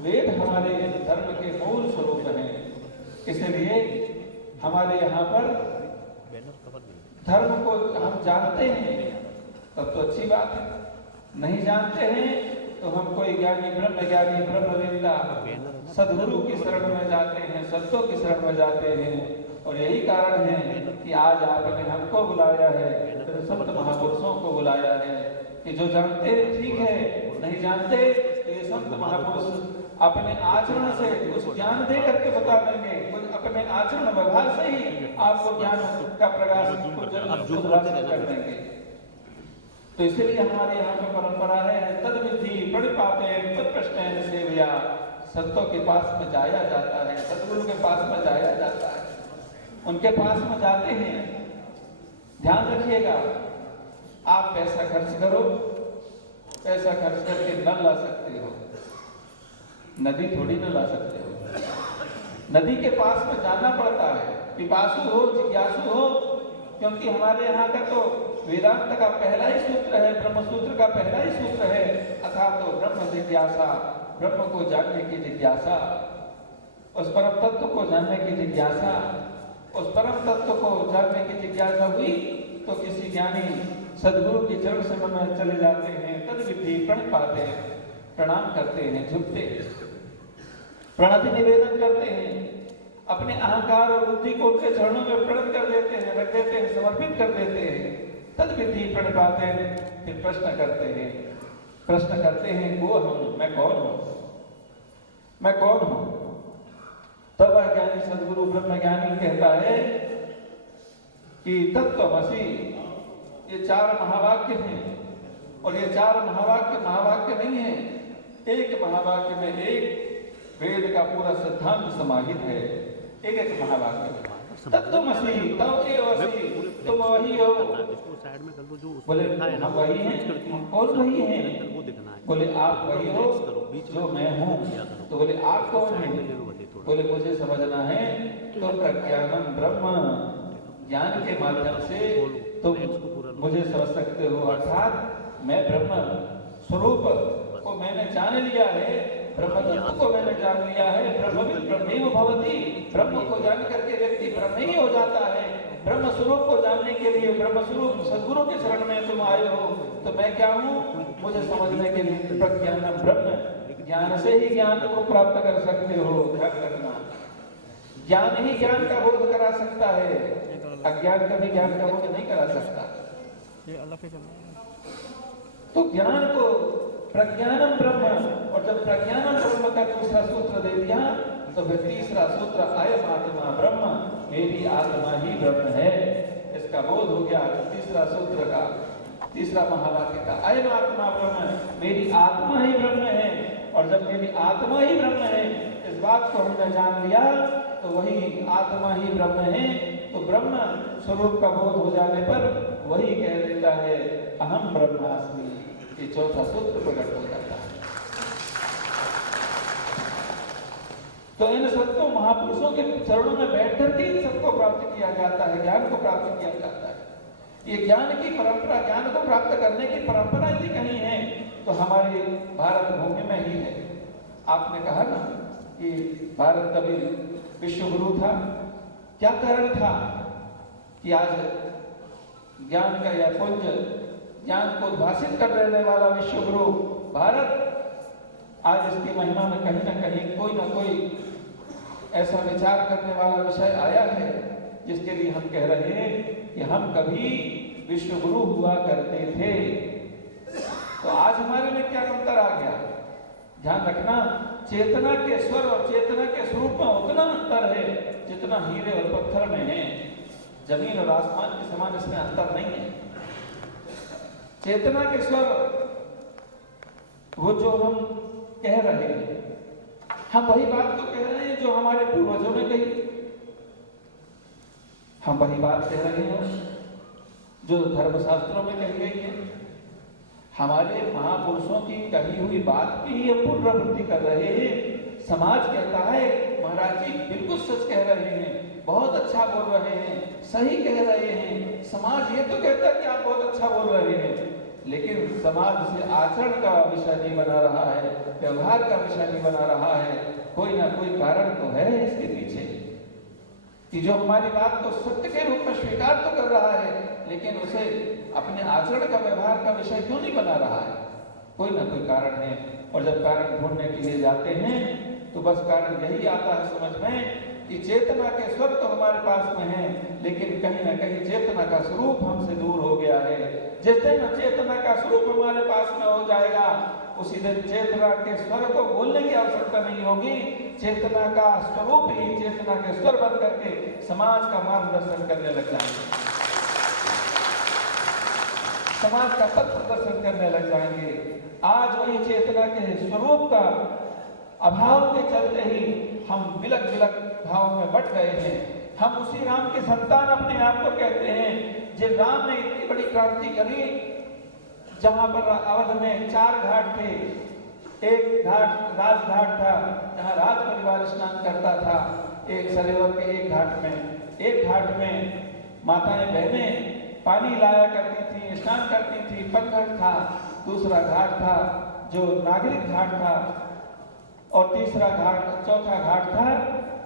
वेद हमारे धर्म के मूल स्वरूप हैं। इसलिए हमारे यहाँ पर धर्म को हम जानते हैं तब तो अच्छी बात है, नहीं जानते हैं तो हम कोई ज्ञानी ब्रह्मवेत्ता सद्गुरु की शरण में जाते हैं, सत्यों की शरण में जाते हैं। और यही कारण है कि आज आपने हमको बुलाया है, संत महापुरुषों को बुलाया है कि जो जानते ठीक है, नहीं जानते तो ये संत महापुरुष अपने आचरण से कुछ ज्ञान दे करके बता देंगे, कुछ अपने आचरण व्यवहार से ही आपको ज्ञान का प्रकाश कर देंगे। तो इसलिए हमारे यहाँ पे परंपरा है तद विधि प्रणिपाते तद प्रश्न सेवया, संतों के पास में जाया जाता है, सदगुरु के पास में जाया जाता है, उनके पास में जाते हैं। ध्यान रखिएगा, आप पैसा खर्च करो, पैसा खर्च करके न ला सकते हो, नदी थोड़ी न ला सकते हो। नदी के पास में जाना पड़ता है, पिपासु हो, जिज्ञासु हो, क्योंकि हमारे यहाँ का तो वेदांत का पहला ही सूत्र है, ब्रह्म सूत्र का पहला ही सूत्र है, अथा तो ब्रह्म जिज्ञासा, ब्रह्म को जानने की जिज्ञासा, उस परम तत्व को जानने की जिज्ञासा। उस परम तत्व को जानने की जिज्ञासा हुई तो किसी ज्ञानी सदगुरु की चरण शरण में चले जाते हैं, तद विधि प्रणिपाते हैं, प्रणाम करते हैं, झुकते हैं, प्रणति निवेदन करते हैं, अपने अहंकार और बुद्धि को उनके चरणों में प्रणत कर देते हैं, रख देते हैं, समर्पित कर देते हैं। तद विधि प्रणिपाते हैं, फिर प्रश्न करते हैं वो हम, मैं कौन हूँ। तब ज्ञानी सदगुरु ब्रह्म ज्ञानी कहता है कि तत्त्वमसि, ये 4 महावाक्य हैं, और ये 4 महावाक्य नहीं है, एक महावाक्य में एक वेद का पूरा सिद्धांत समाहित है। एक महावाक्य तत्त्वमसि, तव एवसि, तुम वही हो। बोले हम वही हैं, और वही हैं। बोले आप वही हो जो मैं हूँ। तो बोले आप कौन हैं? बोले मुझे समझना है तो प्रज्ञानम ब्रह्म, ज्ञान के माध्यम से तुम मुझे समझ सकते हो। अर्थात मैं ब्रह्म स्वरूप को मैंने जान लिया है, ब्रह्म तत्व को मैंने जान लिया है। ब्रह्मविद् ब्रह्मेव भवति, ब्रह्म को जान करके व्यक्ति ब्रह्म ही हो जाता है। ब्रह्म स्वरूप को जानने के लिए ब्रह्म स्वरूप सद्गुरु के शरण में तुम आए हो, तो मैं क्या हूँ मुझे समझने के लिए प्रज्ञानम ब्रह्म, ज्ञान से ही ज्ञान को प्राप्त कर सकते हो। ध्यान रखना, ज्ञान ही ज्ञान का बोध करा सकता है, अज्ञान कभी ज्ञान का बोध नहीं करा सकता। तो ज्ञान को प्रज्ञानम ब्रह्म, और जब प्रज्ञानम ब्रह्म का दूसरा सूत्र दे दिया तो फिर तीसरा सूत्र अयम आत्मा ब्रह्म, मेरी आत्मा ही ब्रह्म है, इसका बोध हो गया। तीसरा सूत्र का तीसरा महावाक्य का अयम आत्मा ब्रह्म, मेरी आत्मा ही ब्रह्म है। और जब मेरी आत्मा ही ब्रह्म है, इस बात को हमने जान लिया तो वही आत्मा ही ब्रह्म है। तो ब्रह्म स्वरूप का बोध हो जाने पर वही कह देता है अहम ब्रह्मास्मि। ये चौथा सूत्र प्रकट हो जाता है। तो इन सबको महापुरुषों के चरणों में बैठकर के इन सबको प्राप्त किया जाता है, ज्ञान को प्राप्त किया जाता है। ये ज्ञान की परंपरा, ज्ञान को प्राप्त करने की परंपरा यदि कहीं है तो हमारे भारत भूमि में ही है। आपने कहा ना कि भारत कभी विश्व गुरु था, क्या कारण था कि आज ज्ञान का या पुंज, ज्ञान को उद्भाषित कर देने वाला विश्व गुरु भारत, आज इसकी महिमा में कहीं ना कहीं कोई ना कोई ऐसा विचार करने वाला विषय आया है जिसके लिए हम कह रहे हैं कि हम कभी विश्व गुरु हुआ करते थे। तो आज हमारे में क्या अंतर आ गया? ध्यान रखना, चेतना के स्वर और चेतना के स्वरूप में उतना अंतर है जितना हीरे और पत्थर में है। जमीन और आसमान के समान इसमें अंतर नहीं है। चेतना के स्वर वो जो हम कह रहे हैं, हम वही बात तो कह रहे हैं जो हमारे पूर्वजों ने कही। हम वही बात कह रहे हैं जो धर्मशास्त्रों में कही गई है। हमारे महापुरुषों की कही हुई बात की ही हम पुनरावृत्ति कर रहे हैं। समाज कहता है महाराज जी बिल्कुल सच कह रहे हैं, बहुत अच्छा बोल रहे हैं, सही कह रहे हैं। समाज ये तो कहता है कि आप बहुत अच्छा बोल रहे हैं, लेकिन समाज से आचरण का विषय नहीं बना रहा है, व्यवहार का विषय नहीं बना रहा है। कोई ना कोई कारण तो है इसके पीछे कि जो हमारी बात को सत्य के रूप में स्वीकार तो कर रहा है, लेकिन उसे अपने आचरण का, व्यवहार का विषय क्यों नहीं बना रहा है? कोई ना कोई कारण है। और जब कारण ढूंढने के लिए जाते हैं तो बस कारण यही आता है समझ में कि चेतना के स्वर तो हमारे पास में है, लेकिन कहीं ना कहीं चेतना का स्वरूप हमसे दूर हो गया है। जिस दिन चेतना का स्वरूप हमारे पास में हो जाएगा, उसी दिन चेतना के स्वर को बोलने की आवश्यकता नहीं होगी। चेतना का स्वरूप ही चेतना के स्वर बन करके समाज का मार्गदर्शन करने लग जाएंगे, समाज का पथ प्रदर्शन करने लग जाएंगे। आज वही चेतना के स्वरूप का अभाव के चलते ही हम बिलक बिलक भाव में बट गए हैं। हम उसी राम के संतान अपने आप को कहते हैं जिन राम ने इतनी बड़ी क्रांति करी, जहां पर अवध में 4 घाट थे। एक घाट राजघाट था जहां राज परिवार स्नान करता था, एक सरोवर के एक घाट में माताएं बहनें पानी लाया करती थी, स्नान करती थी, पनघट था। दूसरा घाट था जो नागरिक घाट था, और तीसरा घाट, चौथा घाट था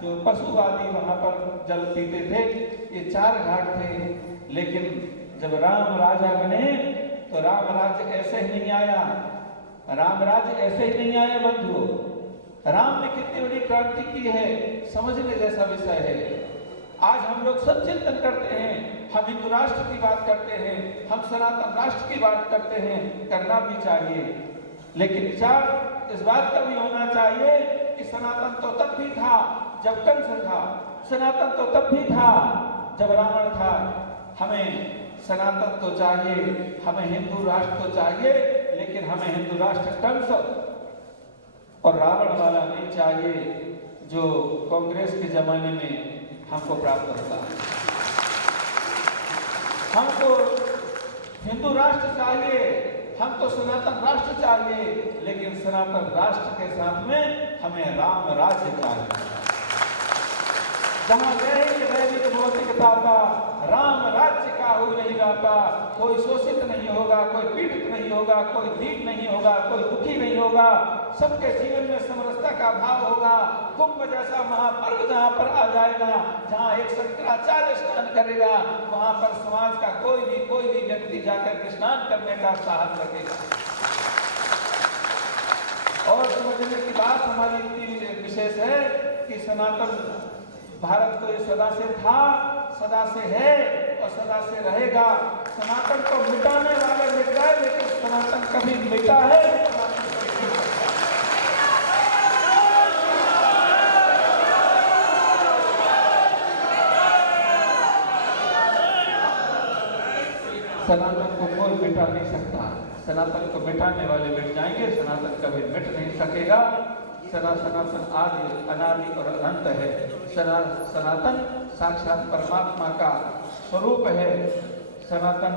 जो पशु आदि वहां पर जल पीते थे। ये 4 घाट थे। लेकिन जब राम राजा बने तो राम राज्य ऐसे ही नहीं आया, राम राज्य ऐसे ही नहीं आया बंधु। राम ने कितनी बड़ी क्रांति की है, समझने जैसा विषय है। आज हम लोग सब चिंतन करते हैं, हम हिंदू राष्ट्र की बात करते हैं, हम सनातन राष्ट्र की बात करते हैं, करना भी चाहिए, लेकिन विचार इस बात का भी होना चाहिए कि सनातन तो तब भी था जब कंस था, सनातन तो तब भी था जब रावण था। हमें सनातन तो चाहिए, हमें हिंदू राष्ट्र तो चाहिए, लेकिन हमें हिंदू राष्ट्र कंस और रावण वाला नहीं चाहिए जो कांग्रेस के जमाने में हमको प्राप्त होता। हमको हिंदू राष्ट्र चाहिए, हमको सनातन राष्ट्र चाहिए, लेकिन सनातन राष्ट्र के साथ में हमें राम राज्य चाहिए, जहां दैहिक भौतिकता का राम राज्य का हो नहीं जाता। कोई शोषित नहीं होगा, कोई पीड़ित नहीं होगा, कोई दीन नहीं होगा, कोई दुखी नहीं होगा, सबके जीवन में समरसता का भाव होगा। कुंभ जैसा महापर्व जहां पर आ जाएगा, जहां एक शंकराचार्य स्नान करेगा, वहां पर समाज का कोई भी व्यक्ति जाकर के स्नान करने का साहस रखेगा। और समझने की बात हमारी इतनी विशेष है कि सनातन भारत को ये सदा से था, सदा से है और सदा से रहेगा। सनातन को मिटाने वाले मिट गए, लेकिन सनातन कभी मिटा है। सनातन को कोई मिटा नहीं सकता। सनातन को मिटाने वाले मिट जाएंगे, सनातन कभी मिट नहीं सकेगा। सनातन आदि अनादि और अनंत है। सनातन साक्षात परमात्मा का स्वरूप है। सनातन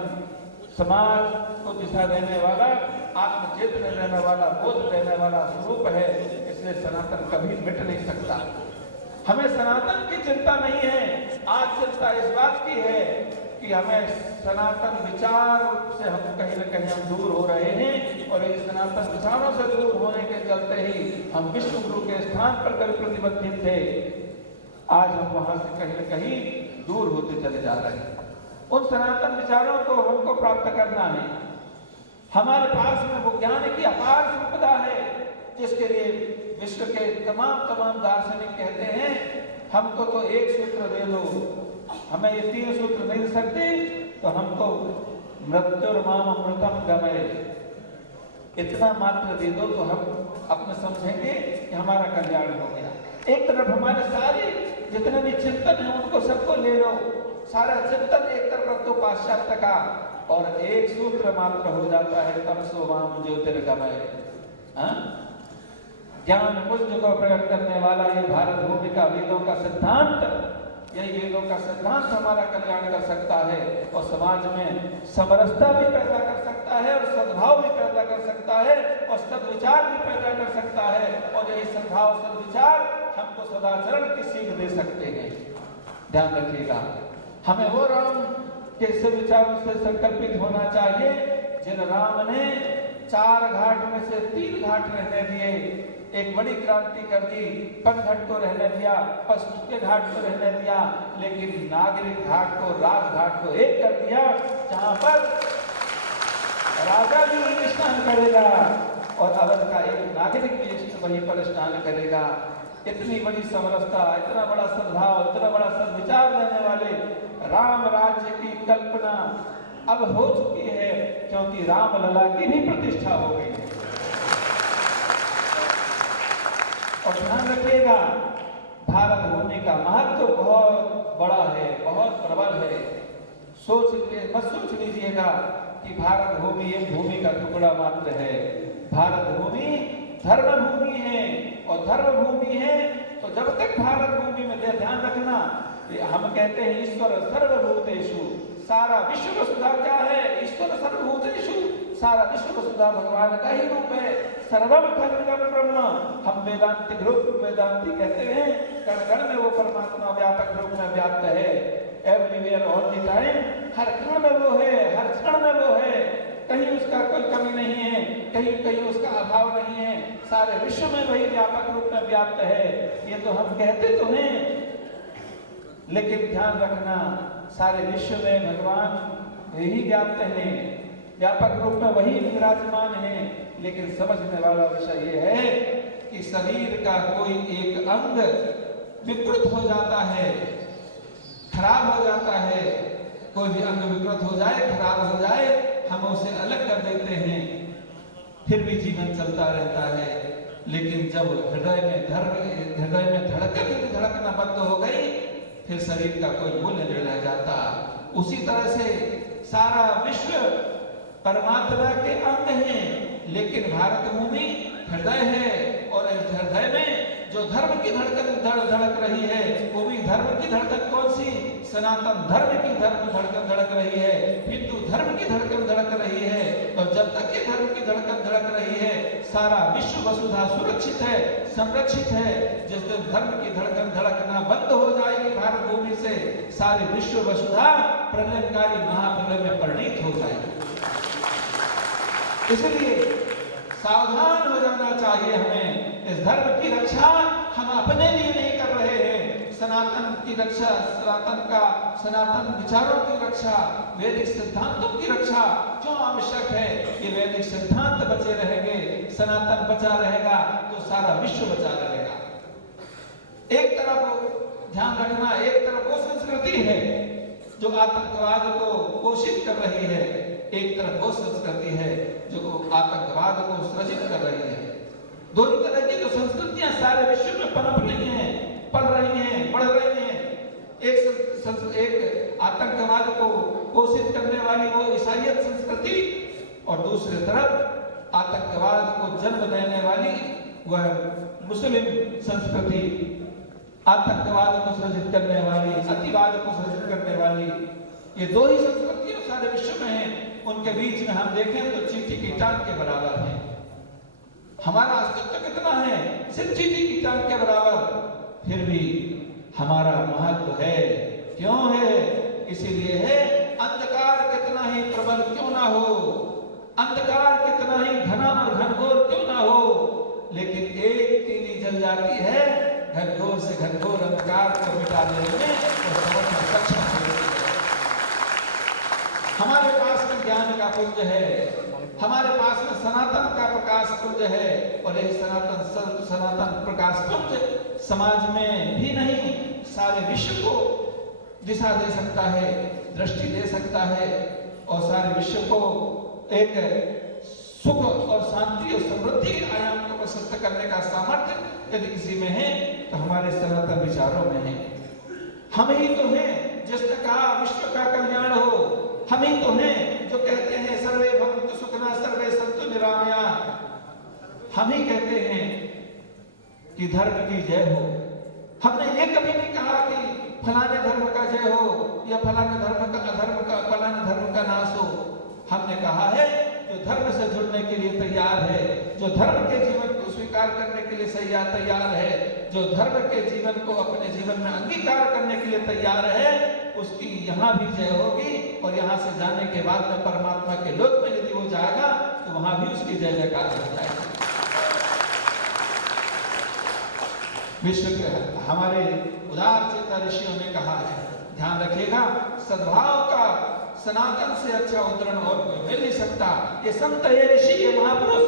समाज को दिशा देने वाला, आत्मचेतना देने वाला, बोध देने वाला स्वरूप है। इसलिए सनातन कभी मिट नहीं सकता। हमें सनातन की चिंता नहीं है, आज चिंता इस बात की है कि हमें सनातन विचार से हम कहीं न कहीं हम दूर हो रहे हैं, और इस सनातन विचारों से दूर होने के चलते ही हम विश्व गुरु के स्थान पर कभी प्रतिबद्धित थे, आज हम वहां से कहीं न कहीं दूर होते चले जा रहे हैं। उन सनातन विचारों को हमको प्राप्त करना है। हमारे पास में वो ज्ञान की अपार संपदा है, जिसके लिए विश्व के तमाम दार्शनिक कहते हैं हमको तो एक सूत्र दे दो, हमें ये 3 सूत्र नहीं दे सकते, तो हमको मृत्युर्माम अमृतम गमय, इतना मात्र दे दो तो हम अपने समझेंगे कि हमारा कल्याण हो गया। एक तरफ हमारे सारे जितने भी चिंतन है उनको सबको ले लो, सारा चिंतन एक तरफ रख दो पाश्चात्य का, और एक सूत्र मात्र हो जाता है तमसो वाम ज्योतिर्गमय। ज्ञान पुंज को प्रकट करने वाला ये भारत भूमि का वेदों का सिद्धांत, यही वेदों का सिद्धांत हमारा कल्याण कर सकता है, और समाज में समरसता भी पैदा कर सकता है, और सद्भाव भी पैदा कर सकता है, और सद्विचार भी पैदा कर सकता है। और यही सद्भाव सद्विचार हमको सदाचरण की सीख दे सकते हैं। ध्यान रखिएगा, हमें वो राम के विचारों से संकल्पित होना चाहिए जिन राम ने 4 घाट में से 3 घाट रहने दिए, एक बड़ी क्रांति कर दी, पनघट को रहने दिया, पशु के घाट को रहने दिया, लेकिन नागरिक घाट को, राजघाट को एक कर दिया, जहां पर राजा भी वहीं स्नान करेगा और अवध का एक नागरिक भी वहीं पर स्नान करेगा। इतनी बड़ी समरसता, इतना बड़ा सद्भाव, इतना बड़ा सद्विचार देने वाले राम राज्य की कल्पना अब हो चुकी है, क्योंकि राम लला की भी प्रतिष्ठा हो गई है। और ध्यान रखिएगा, भारत भूमि का महत्व बहुत बड़ा है, बहुत प्रबल है। मत सोच लीजिएगा कि भारत भूमि एक भूमि का टुकड़ा मात्र है। भारत भूमि धर्म भूमि है, और धर्म भूमि है तो जब तक भारत भूमि में ध्यान रखना, हम कहते हैं ईश्वर सर्वभूतेषु, सारा विश्व वसुधा क्या है? ईश्वर सर्वभूतेषु, सारा विश्व वसुधा भगवान का ही रूप है। सर्वम खलविदं ब्रह्म, हम वेदांतिक रूप वेदांती कहते हैं, कण कण में वो परमात्मा व्यापक रूप में व्याप्त है। एवरीवेयर ऑल द टाइम, हर क्षण में वो है, हर क्षण में वो है, कहीं उसका कोई कमी नहीं है, कहीं कहीं उसका अभाव नहीं है, सारे विश्व में वही व्यापक रूप में व्याप्त है। ये तो हम कहते तो हैं, लेकिन ध्यान रखना, सारे विश्व में भगवान यही व्याप्त हैं, व्यापक रूप में वही विराजमान है। लेकिन समझने वाला विषय ये है कि शरीर का कोई एक अंग विकृत हो जाता है, खराब हो जाता है, कोई भी अंग विकृत हो जाए, खराब हो जाए, हम उसे अलग कर देते हैं, फिर भी जीवन चलता रहता है। लेकिन जब हृदय में धड़कना बंद हो गई, फिर शरीर का कोई मूल्य नहीं रह जाता। उसी तरह से सारा विश्व परमात्मा के अंग है, लेकिन भारत भूमि हृदय है, और इस हृदय में जो धर्म की धड़कन धड़क रही है, वो भी धर्म की धड़कन कौन सी? सनातन धर्म की धड़कन धड़क रही है, हिंदू धर्म की धड़कन धड़क रही है। और जब तक ये धर्म की धड़कन धड़क रही है, सारा विश्व वसुधा सुरक्षित है, संरक्षित है। जिस दिन धर्म की धड़कन धड़कना बंद हो जाएगी भारत भूमि से, सारी विश्व वसुधा प्रलयकारी महाप्रलय में परिणित हो जाएगी। इसलिए सावधान हो जाना चाहिए हमें। इस धर्म की रक्षा हम अपने लिए नहीं कर रहे हैं, सनातन की रक्षा, सनातन विचारों की रक्षा, वैदिक सिद्धांतों की रक्षा क्यों आवश्यक है? कि वैदिक सिद्धांत बचे रहेंगे, सनातन बचा रहेगा, तो सारा विश्व बचा रहेगा। एक तरफ ध्यान रखना, एक तरफ वो संस्कृति है जो आतंकवाद को पोषित कर रही है, एक तरफ वो संस्कृति है जो आतंकवाद को सृजित कर रही है। दोनों तरह की जो संस्कृतियां सारे विश्व में पनप रही हैं, पल रही हैं, बढ़ रही हैं। एक आतंकवाद को पोषित करने वाली वो ईसाईयत संस्कृति और दूसरी तरफ आतंकवाद को जन्म देने वाली वह मुस्लिम संस्कृति, आतंकवाद को सृजित करने वाली, अतिवाद को सृजित करने वाली, ये दो ही संस्कृतियां सारे विश्व में हैं। उनके बीच में हम देखें तो चींटी की टांग के बराबर है। हमारा अस्तित्व कितना है? सिर्फ चींटी की टांग के बराबर, फिर भी हमारा महत्व है। क्यों है? इसीलिए है अंधकार कितना ही प्रबल क्यों ना हो, अंधकार कितना ही घना और घनघोर क्यों ना हो, लेकिन एक तीली जल जाती है घनघोर से घनघोर अंधकार को मिटा देने में और समर्थ सक्षम होती है। हमारे पास में ज्ञान का पुंज है, हमारे पास में सनातन का प्रकाश पुंज है, और यही सनातन प्रकाश पुंज समाज में भी नहीं सारे विश्व को दिशा दे सकता है, दृष्टि दे सकता है, और सारे विश्व को एक सुख और शांति और समृद्धि आयाम को प्रशस्त करने का सामर्थ्य यदि किसी में है तो हमारे सनातन विचारों में है। हम ही तो हैं जिसने कहा विश्व का कल्याण हो, हम ही तो हैं जो कहते हैं सर्वे भवन्तु सुखिनः सर्वे सन्तु निरामयाः। हम ही कहते हैं कि धर्म की जय हो। हमने ये कभी नहीं कहा कि फलाने धर्म का जय हो या फलाने धर्म का नाश हो। हमने कहा है जो धर्म से जुड़ने के लिए तैयार है, जो धर्म के जीवन को स्वीकार करने के लिए तैयार है, जो धर्म के जीवन को अपने जीवन में अंगीकार करने के लिए तैयार है, उसकी यहाँ भी जय होगी, और यहाँ से जाने के बाद में परमात्मा के लोक में यदि वो जाएगा तो वहां भी उसकी जय जयकार हो जाएगी। विश्व के हमारे उदार चेता ऋषियों ने कहा है, ध्यान रखिएगा, सद्भाव का सनातन से अच्छा उदाहरण और कोई मिल नहीं सकता। ये संत, ये ऋषि, ये महापुरुष,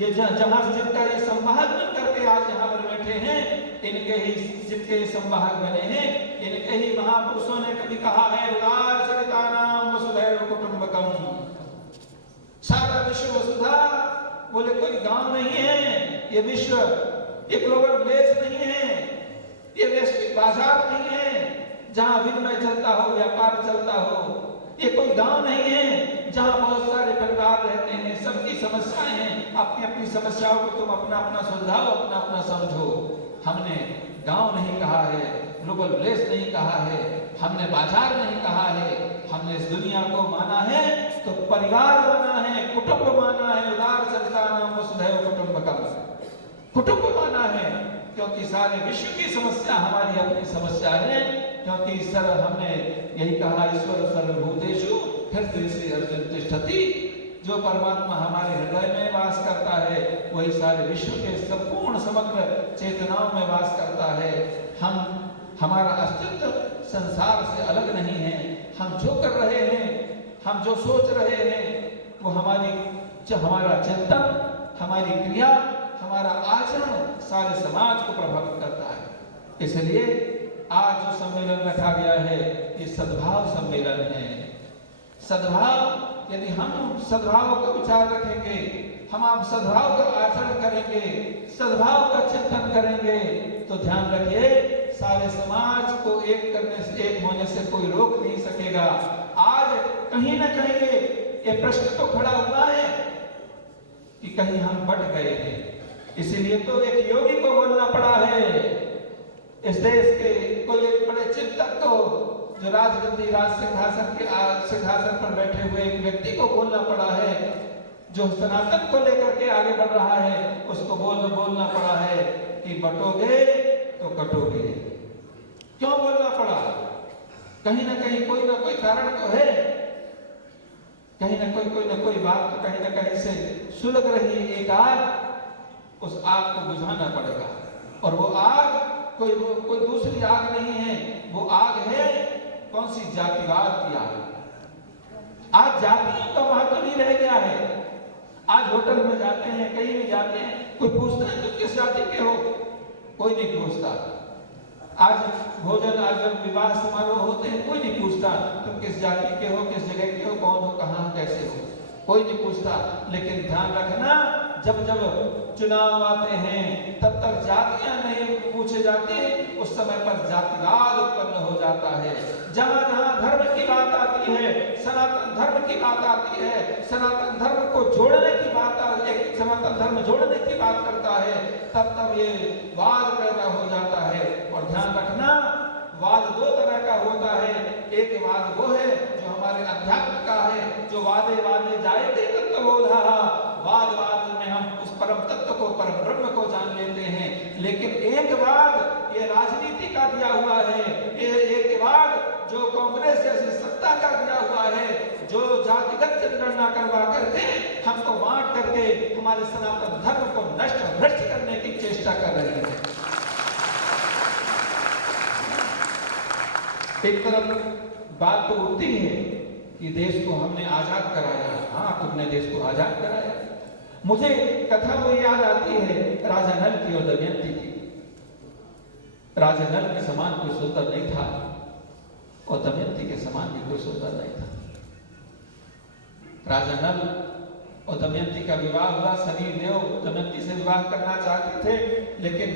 ये जहां जिनका ये संवाहक बन करके आज यहाँ पर बैठे हैं, इनके ही जिनके संवाहक बने हैं, इनके ही महापुरुषों ने कभी कहा है उदार चरितानाम वसुधैव कुटुंबकम। सारा विश्व वसुधा, बोले कोई गांव नहीं है, ये विश्व एक ग्लोबल विलेज नहीं है, ये वैश्विक बाजार नहीं है जहां विनिमय चलता हो, व्यापार चलता हो। ये कोई गांव नहीं है जहां बहुत सारे परिवार रहते हैं, सबकी समस्याएं हैं, अपनी अपनी समस्याओं को तुम अपना अपना सुलझाओ, अपना अपना समझो। हमने गांव नहीं कहा है, ग्लोबल विलेज नहीं कहा है, हमने बाजार नहीं कहा है, हमने इस दुनिया को माना है तो परिवार माना है, कुटुंब माना है। उदार चरितानाम वसुधैव कुटुंबकम, कुटुंब माना है, क्योंकि सारे विश्व की समस्या हमारी अपनी समस्या है। क्योंकि सर हमने यही कहा, ईश्वर सर्वभूतेषु हृदयेषु अर्जुन तिष्ठति। जो परमात्मा हमारे हृदय में वास करता है वही सारे विश्व के संपूर्ण समग्र चेतनाओं में वास करता है। हमारा अस्तित्व संसार से अलग नहीं है। हम जो कर रहे हैं, हम जो सोच रहे हैं, वो हमारा चिंतन, हमारी क्रिया, हमारा आचरण सारे समाज को प्रभावित करता है। इसलिए आज जो सम्मेलन रखा गया है ये सद्भाव सम्मेलन है। सद्भाव, यदि हम सद्भाव का विचार रखेंगे, हम सद्भाव का आचरण करेंगे, सद्भाव का चिंतन करेंगे, तो ध्यान रखिए सारे समाज को एक करने से, एक होने से कोई रोक नहीं सकेगा। आज कहीं ना कहीं ये प्रश्न तो खड़ा हुआ है कि कहीं हम बट गए हैं। इसीलिए तो एक योगी को बोलना पड़ा है, इस देश के कोई एक बड़े चिंतक को, जो राजगद्दी राज सिंहासन पर बैठे हुए एक व्यक्ति को बोलना पड़ा है, जो सनातन को लेकर के आगे बढ़ रहा है, उसको बोलना पड़ा है कि बटोगे तो कटोगे। क्यों बोलना पड़ा? कहीं ना कहीं कोई ना कोई कारण तो है, कहीं ना कोई बात तो कहीं ना कहीं से सुलग रही है। एक आग, उस आग को बुझाना पड़ेगा, और वो आग कोई दूसरी आग नहीं है, वो आग है कौन सी? जातिवाद की आग। आज जातियों का महत्व नहीं रह गया है। आज होटल में जाते हैं, कहीं भी जाते हैं, कोई पूछता है तुम किस जाति के हो? कोई नहीं पूछता। आज भोजन, आज जब विवाह समारोह होते हैं, कोई नहीं पूछता तुम किस जाति के हो, किस जगह के हो, कौन हो, कहाँ, कैसे हो, कोई नहीं पूछता। लेकिन ध्यान रखना, जब जब चुनाव आते हैं तब तक जातियां नहीं पूछे जाते, उस समय पर जातिवाद उत्पन्न हो जाता है। जहां जहां धर्म की बात आती है, सनातन धर्म की बात आती है, सनातन धर्म को जोड़ने की बात आती है, सनातन धर्म जोड़ने की बात करता है, तब तब ये वाद पैदा हो जाता है। और ध्यान रखना, वाद दो तरह का होता है। एक वाद वो है जो हमारे अध्यात्म का है, जो वादे वादे जायते तत्वबोधा, वाद वाद में हम उस परम तत्व को, परम ब्रह्म को जान लेते हैं। लेकिन एक वाद ये राजनीति का दिया हुआ है, ये एक वाद जो कांग्रेस जैसी सत्ता का दिया हुआ है, जो जातिगत जनगणना करवा करके हमको बांट करके हमारे सनातन धर्म को नष्ट भ्रष्ट करने की चेष्टा कर रहे हैं। एक तरफ बात तो उठती है कि देश को हमने आजाद कराया। हाँ, तुमने देश को आजाद कराया। मुझे कथा वो याद आती है राजा नल की और दमयंती की। राजा नल के समान कोई सुंदर नहीं था और दमयंती के समान भी कोई सुंदर नहीं था। राजा नल और दमयंती का विवाह हुआ। शनि देव दमयंती से विवाह करना चाहते थे, लेकिन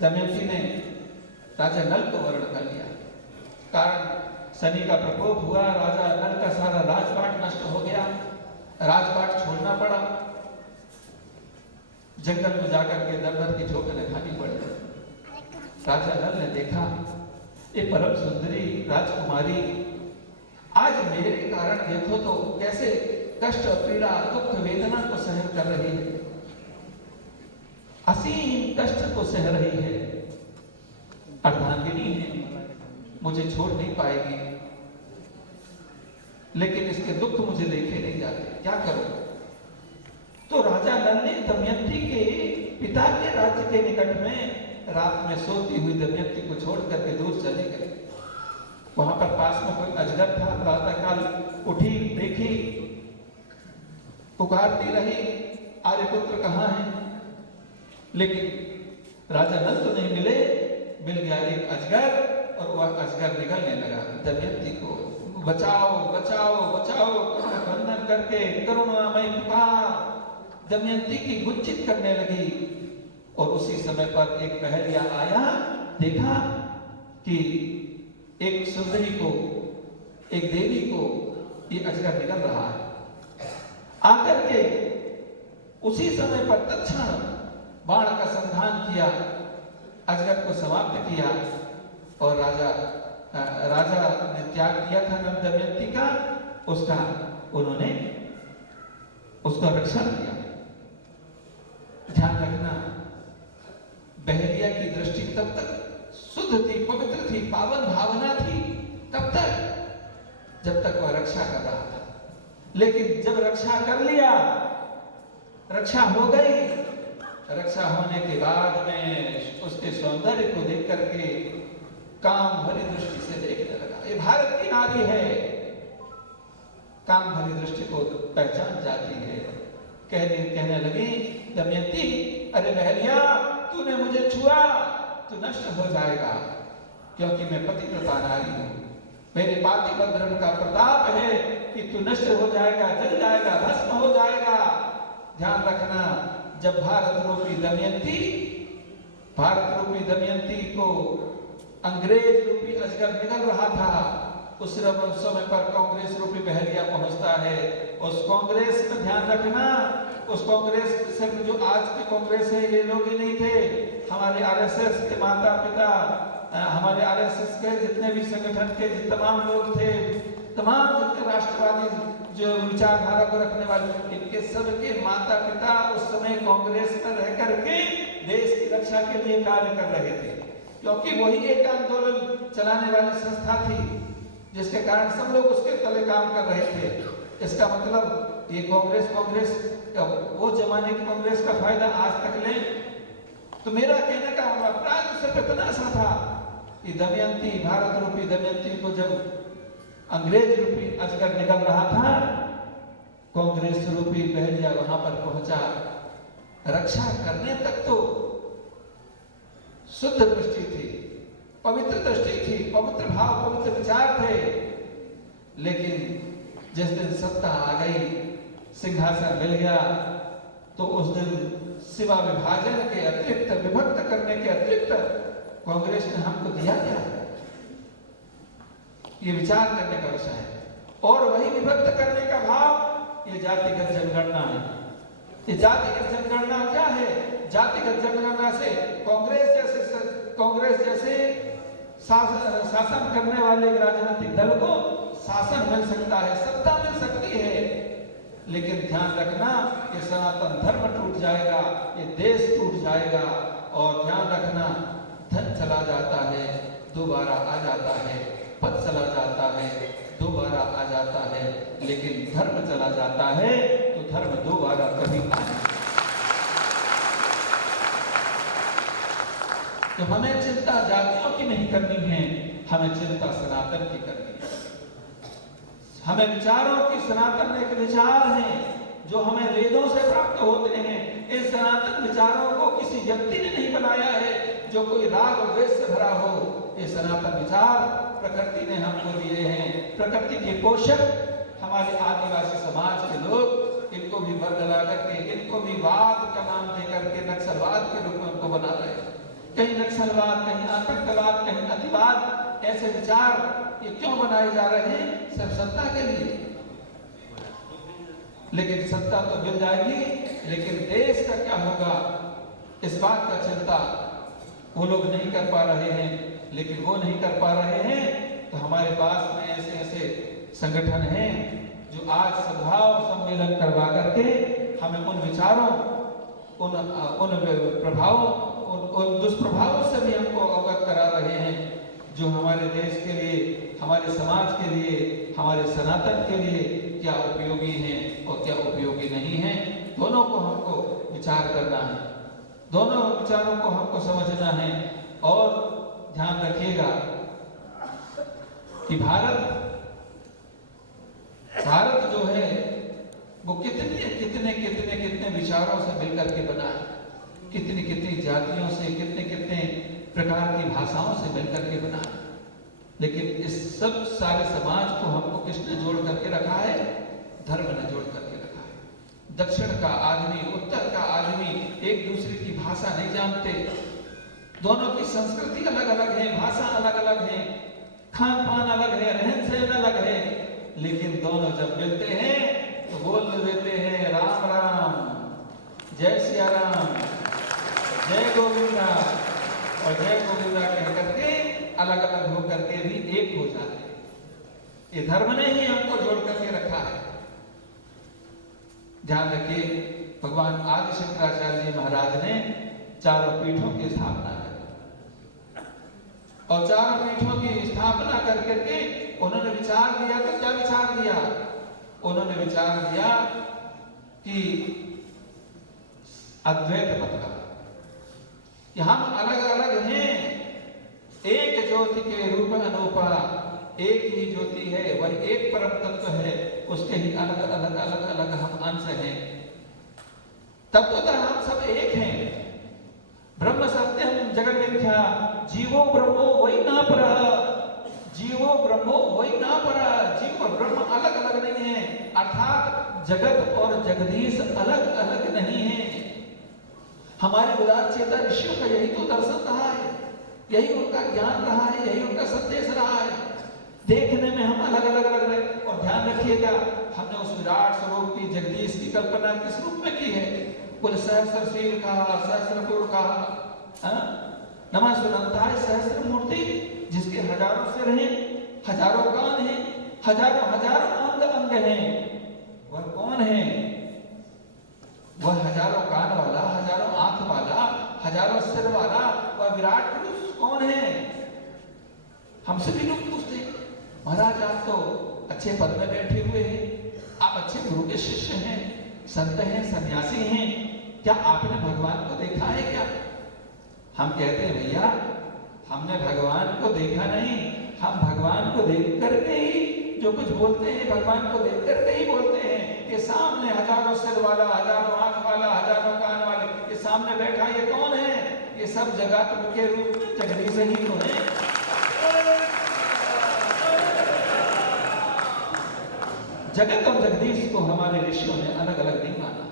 दमयंती ने राजा नल को वर्ण कर लिया। कारण शनि का प्रकोप हुआ, राजा नल का सारा राजपाट नष्ट हो गया, राजपाट छोड़ना पड़ा, जंगल में जाकर के दर दर की ठोकरें खानी पड़ी। राजा नल ने देखा ये परम सुंदरी राजकुमारी आज मेरे कारण देखो तो कैसे कष्ट, पीड़ा, दुख, वेदना को सहन कर रही है, असीम कष्ट को सह रही है, अर्धांगिनी है, मुझे छोड़ नहीं पाएगी, लेकिन इसके दुख मुझे देखे नहीं जाते, क्या करूं? तो राजा नल ने दमयंती के पिता के राज्य के निकट में रात में सोती हुई दमयंती को छोड़ करके दूर चले गए। वहां पर पास में कोई अजगर था। प्रातःकाल उठी, देखी, पुकारती रही, आर्यपुत्र कहाँ है? लेकिन राजा नल तो नहीं मिले। मिल गया एक अजगर और वह अजगर निगलने लगा। दमयंती को बचाओ बचाओ बचाओ वंदन करके करुणामय पुकार दमयंती की गुंजित करने लगी। और उसी समय पर एक पहलिया आया, देखा कि एक सुंदरी को, एक देवी को ये अजगर निगल रहा है। आकर के उसी समय पर तत्क्षण बाण का संधान किया, अजगर को समाप्त किया और राजा ने त्याग किया था नल दमयंती का, उसका उन्होंने उसका रक्षण किया। ध्यान रखना, बहरिया की दृष्टि तब तक शुद्ध थी, पवित्र थी, पावन भावना थी, तब तक जब तक वह रक्षा कर रहा था। लेकिन जब रक्षा कर लिया, रक्षा हो गई, रक्षा होने के बाद में उसके सौंदर्य को देख करके काम भरी दृष्टि से देखने लगा। ये भारत की नारी है, काम भरी दृष्टि को पहचान जाती है। कहने लगी दमयंती, अरे बहरिया, तूने मुझे छुआ तो नष्ट हो जाएगा, क्योंकि मैं पतिव्रता नारी हूं। मेरे पातिव्रत का प्रताप है कि तू नष्ट हो जाएगा, जल जाएगा, भस्म हो जाएगा। ध्यान रखना, जब भारत रूपी दमयंती को अंग्रेज रूपी अजगर निगल रहा था, उस समय पर कांग्रेस रूपी बहरिया पहुंचता है। उस कांग्रेस में ध्यान रखना, उस कांग्रेस सिर्फ जो आज की कांग्रेस है ये लोग ही नहीं थे, हमारे आरएसएस के माता पिता, हमारे आरएसएस के जितने भी संगठन के तमाम लोग थे, तमाम जितने राष्ट्रवादी जो विचारधारा को रखने वाले, इनके सबके माता पिता उस समय कांग्रेस में रह करके देश की रक्षा के लिए कार्य कर रहे थे, क्योंकि वही एक आंदोलन चलाने वाली संस्था थी, जिसके कारण सब लोग उसके तले काम कर रहे थे। इसका मतलब ये कांग्रेस वो जमाने की कांग्रेस का फायदा आज तक ले। तो मेरा कहने का अभिप्राय सिर्फ इतना सा था कि दमयंती, भारत रूपी दमयंती को जब अंग्रेज रूपी अजगर निकल रहा था, कांग्रेस रूपी बहरिया वहां पर पहुंचा। रक्षा करने तक तो शुद्ध दृष्टि थी, पवित्र दृष्टि थी, पवित्र भाव, पवित्र विचार थे। लेकिन जिस दिन सत्ता आ गई, सिंहासन मिल गया, तो उस दिन सिवा विभाजन के अतिरिक्त, विभक्त करने के अतिरिक्त कांग्रेस ने हमको दिया क्या? ये विचार करने का विषय है। और वही विभक्त करने का भाव ये जातिगत जनगणना है। ये जातिगत जनगणना क्या है? जातिगत जनगणना से कांग्रेस जैसे शासन करने वाले राजनीतिक दल को शासन मिल सकता है, सत्ता मिल सकती है, लेकिन ध्यान रखना ये सनातन धर्म टूट जाएगा, ये देश टूट जाएगा। और ध्यान रखना धन चला जाता है, दोबारा आ जाता है, पद चला जाता है, दोबारा आ जाता है, लेकिन धर्म चला जाता है तो धर्म दोबारा कभी नहीं। तो हमें चिंता जातियों की नहीं करनी है, हमें चिंता सनातन की करनी है। हमें विचारों की, सनातन एक विचार है जो हमें वेदों से प्राप्त होते हैं। इस सनातन विचारों को किसी व्यक्ति ने नहीं बनाया है जो कोई राग और द्वेष से भरा हो। ये सनातन विचार प्रकृति ने हमको दिए हैं। प्रकृति के पोषक हमारे आदिवासी समाज के लोग, इनको भी वर्ग लगा करके, इनको भी वाद का नाम दे करके नक्सलवाद के रूप में उनको बना रहे हैं। कहीं नक्सलवाद, कहीं आतंकवाद, कहीं अतिवाद, ऐसे विचार ये क्यों बनाए जा रहे हैं? सिर्फ सत्ता के लिए। लेकिन सत्ता तो मिल जाएगी, लेकिन देश का क्या होगा इस बात का चिंता वो लोग नहीं कर पा रहे हैं। लेकिन वो नहीं कर पा रहे हैं तो हमारे पास में ऐसे ऐसे संगठन हैं जो आज सद्भाव सम्मेलन करवा करके हमें उन विचारों, उन प्रभावों, उन दुष्प्रभावों से भी हमको अवगत करा रहे हैं जो हमारे देश के लिए, हमारे समाज के लिए, हमारे सनातन के लिए क्या उपयोगी हैं और क्या उपयोगी नहीं हैं। दोनों को हमको विचार करना है, दोनों विचारों को हमको समझना है। और ध्यान रखिएगा कि भारत जो है वो कितने विचारों से मिलकर के बना है, कितनी जातियों से, कितने प्रकार की भाषाओं से मिलकर के बना है। लेकिन इस सब सारे समाज को हमको किसने जोड़ करके रखा है? धर्म ने जोड़ करके रखा है। दक्षिण का आदमी, उत्तर का आदमी एक दूसरे की भाषा नहीं जानते, दोनों की संस्कृति अलग अलग है, भाषा अलग अलग है, खान पान अलग है, रहन सहन अलग है, लेकिन दोनों जब मिलते हैं तो बोल देते हैं राम राम, जय सिया राम, जय गोविंदा, और जय गोविंदा कह करके अलग अलग होकर के भी एक हो जाते हैं। ये धर्म ने ही हमको जोड़ करके रखा है। ध्यान रखिए, भगवान आदि शंकराचार्य जी महाराज ने चारों पीठों की स्थापना की, और चारों पीठों की स्थापना करके के उन्होंने विचार दिया। तो क्या विचार दिया? उन्होंने विचार दिया कि अद्वैत मत का, कि हम अलग अलग हैं, एक ज्योति के रूप अनूपा, एक ही ज्योति है, वही एक परम तत्व है, उसके ही अलग अलग हम अंश हैं। तत्वतः हम सब एक हैं। ब्रह्म सत्यम जगत मिथ्या, जीवो ब्रह्मो वही ना परः, जीवो ब्रह्मो वही ना परः। जीव और ब्रह्म अलग अलग नहीं है, अर्थात जगत और जगदीश अलग अलग नहीं है। हमारे उदार चेता ऋषियों का यही तो दर्शन रहा है, यही उनका ज्ञान रहा है, यही उनका संदेश रहा है। देखने में हम अलग अलग लग रहे। और ध्यान रखिएगा, हमने उस विराट स्वरूप की, जगदीश की कल्पना किस रूप में की है? कुल सहस्रशील कहा, सहस्रपुर कहा, नमः सुनंताय सहस्र मूर्ति, जिसके हजारों सिर हैं, हजारों कान हैं, हजारों अंग हैं। वह कौन है? वह हजारों कान वाला, हजारों आंख वाला, हजारों सिर वाला वह विराट पुरुष कौन है? हमसे भी लोग पूछते हैं, महाराज आप तो अच्छे पद में बैठे हुए हैं, आप अच्छे गुरु के शिष्य हैं, संत हैं, सन्यासी हैं, क्या आपने भगवान को देखा है क्या? हम कहते हैं भैया हमने भगवान को देखा नहीं, हम भगवान को देख करके ही जो कुछ बोलते हैं, भगवान को देख करके ही बोलते हैं। ये सामने हजारों सिर वाला, हजारों आंख वाला, हजारों कान वाले, ये सामने बैठा ये कौन है? ये सब जगत के रूप में जगदीश ही तो है। जगत और जगदीश को हमारे ऋषियों ने अलग अलग नहीं माना।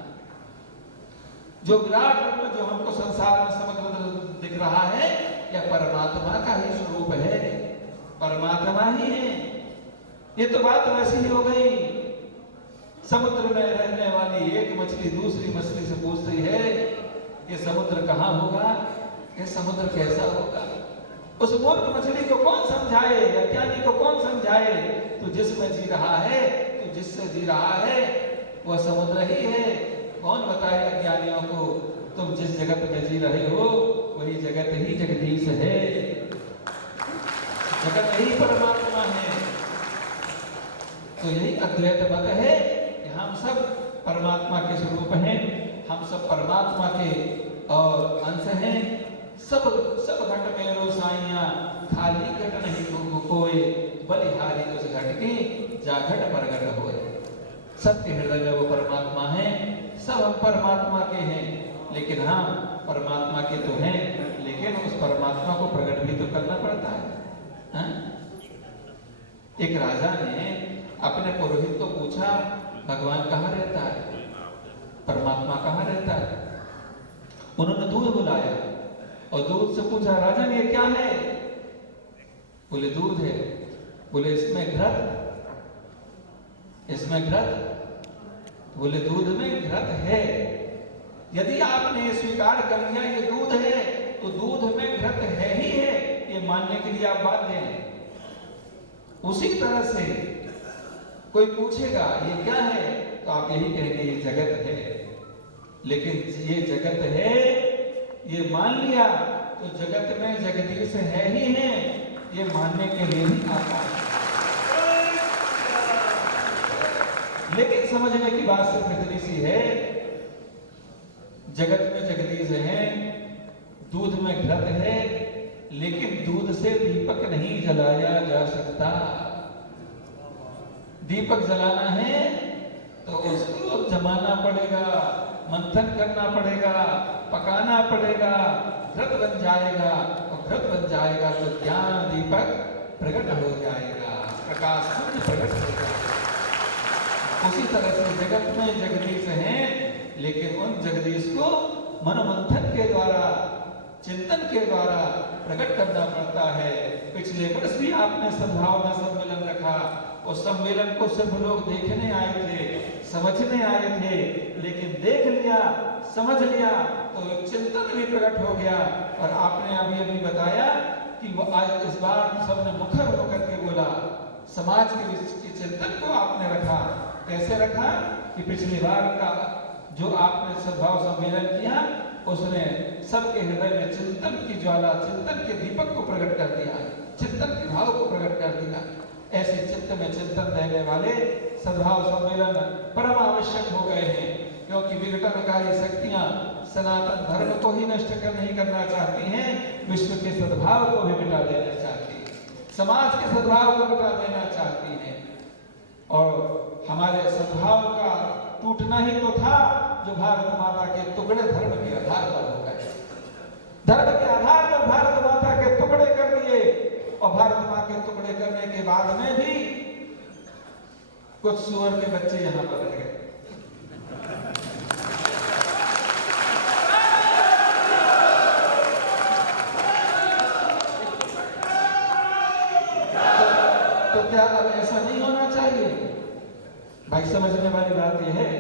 जो विराट रूप में जो हमको संसार में समग्र दिख रहा है, या परमात्मा का ही स्वरूप है? परमात्मा ही है। ये तो बात वैसी ही हो गई। समुद्र में रहने वाली एक मछली दूसरी मछली से पूछ रही है ये समुद्र कहाँ होगा, ये समुद्र कैसा होगा? उस मूर्ख मछली को कौन समझाए, अज्ञानी को कौन समझाए? तू जिसमें जी रहा है, तू जिससे जी रहा है वह समुद्र ही है। कौन बताए अज्ञानियों को तुम जिस जगत में जी रहे हो वही जगत ही जगदीश है, जगत ही परमात्मा है। तो यही अद्वैत मत है कि हम सब परमात्मा के स्वरूप हैं, हम सब परमात्मा के और अंश हैं। सब घट मेरो साइया खाली घट नहीं कोई, बलिहारी उस घट की जा घट प्रगट होए। सबके हृदय में वो परमात्मा है, सब हम परमात्मा के हैं। लेकिन हाँ, परमात्मा के तो हैं, लेकिन उस परमात्मा को प्रकट भी तो करना पड़ता है। हाँ? एक राजा ने अपने पुरोहित को पूछा भगवान कहाँ रहता है, परमात्मा कहाँ रहता है? उन्होंने दूध बुलाया और दूध से पूछा राजन ये क्या है? बोले दूध है। बोले इसमें घृत, इसमें घृत? बोले दूध में घृत है। यदि आपने स्वीकार कर लिया ये दूध है तो दूध में घृत है ही है, ये मानने के लिए आप बाध्य हैं। उसी तरह से कोई पूछेगा ये क्या है तो आप यही कहेंगे ये जगत है। लेकिन ये जगत है ये मान लिया तो जगत में जगदीश है ही है, ये मानने के लिए ही आता है। लेकिन समझने की बात सिर्फ इतनी सी है, जगत में जगदीश है, दूध में घृत है, लेकिन दूध से दीपक नहीं जलाया जा सकता। दीपक जलाना है तो उसको जमाना पड़ेगा, मंथन करना पड़ेगा, पकाना पड़ेगा, घृत बन जाएगा, और घृत बन जाएगा तो ज्ञान दीपक प्रकट हो जाएगा, प्रकाश पुंज प्रकट हो जाएगा। उसी तरह से जगत में जगदीश हैं, लेकिन उन जगदीश को मनोमंथन के द्वारा, चिंतन के द्वारा प्रकट करना पड़ता है। पिछले वर्ष भी आपने सद्भावना सम्मेलन रखा, उस सम्मेलन को सिर्फ लोग देखने आए थे, समझने आए थे, लेकिन देख लिया, समझ लिया तो चिंतन भी प्रकट हो गया। और आपने अभी अभी बताया कि वो आज इस बार सबने मुखर होकर के बोला, समाज के चिंतन को आपने रखा। कैसे रखा कि पिछली बार का जो आपने सद्भाव सम्मेलन किया उसने सबके हृदय में चिंतन की ज्वाला, चिंतन के दीपक को प्रकट कर दिया, चिंतन के भाव को प्रकट कर दिया। ऐसे चित्त में चिंतन देने वाले सद्भाव सम्मेलन परम आवश्यक हो गए हैं, क्योंकि विघटनकारी शक्तियां सनातन धर्म को ही नष्ट नहीं करना चाहती हैं, विश्व के सद्भाव को भी मिटा देना चाहती है, समाज के सद्भाव को मिटा देना चाहती है। और हमारे सद्भाव का टूटना ही तो था जो भारत माता के टुकड़े धर्म के आधार पर हो गए। धर्म के आधार पर भारत माता के टुकड़े कर दिए, और भारत माँ के टुकड़े करने के बाद में भी कुछ सुअर के बच्चे यहाँ पर रह गए। तो क्या अब ऐसा नहीं होना चाहिए? भाई समझने वाली बात यह है,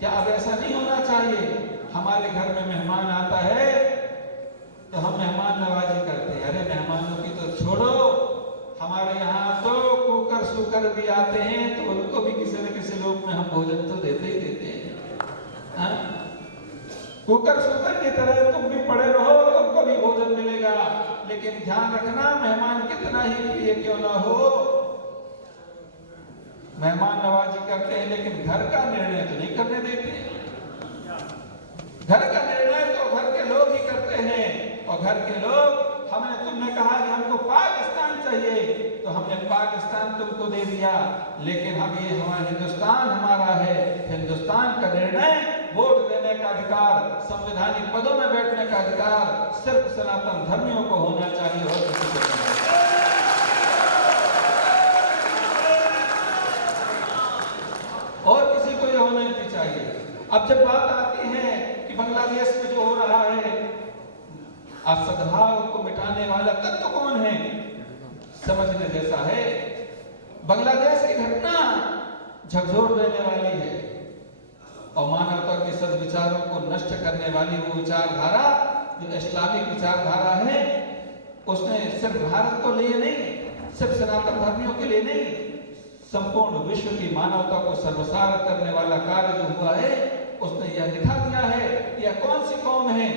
क्या अब ऐसा नहीं होना चाहिए? हमारे घर में मेहमान आता है तो हम मेहमान नवाजी करते हैं। अरे मेहमानों की तो छोड़ो, हमारे यहाँ तो कुकर सुकर भी आते हैं तो उनको भी किसी न किसी रूप में हम भोजन तो देते ही देते हैं। हाँ? कुकर सुकर की तरह तुम भी पड़े रहो, तुमको भी भोजन मिलेगा, लेकिन ध्यान रखना मेहमान कितना ही प्रिय क्यों ना हो, मेहमान नवाजी करते हैं लेकिन घर का निर्णय तो नहीं करने देते। घर का निर्णय तो घर के लोग ही करते हैं, और घर के लोग, हमने तुमने कहा कि हमको पाकिस्तान चाहिए तो हमने पाकिस्तान तुमको दे दिया, लेकिन हम ये हमारा हिंदुस्तान हमारा है। हिंदुस्तान का निर्णय, वोट देने का अधिकार, संवैधानिक पदों में बैठने का अधिकार सिर्फ सनातन धर्मियों को होना चाहिए, और किसी को नहीं। और किसी को ये होना नहीं चाहिए। अब जब बात आती है कि बांग्लादेश में जो हो रहा है, सद्भाव को मिटाने वाला तत्व कौन है, समझने जैसा है। बांग्लादेश की घटना झकझोर देने वाली है और मानवता के सद्विचारों को नष्ट करने वाली वो विचारधारा जो इस्लामिक विचारधारा है, उसने सिर्फ भारत को लिए नहीं, सिर्फ सनातन धर्मियों के लिए नहीं, संपूर्ण विश्व की मानवता को सर्वसार करने वाला कार्य जो हुआ है, उसने यह दिखा दिया है यह कौन सी कौम है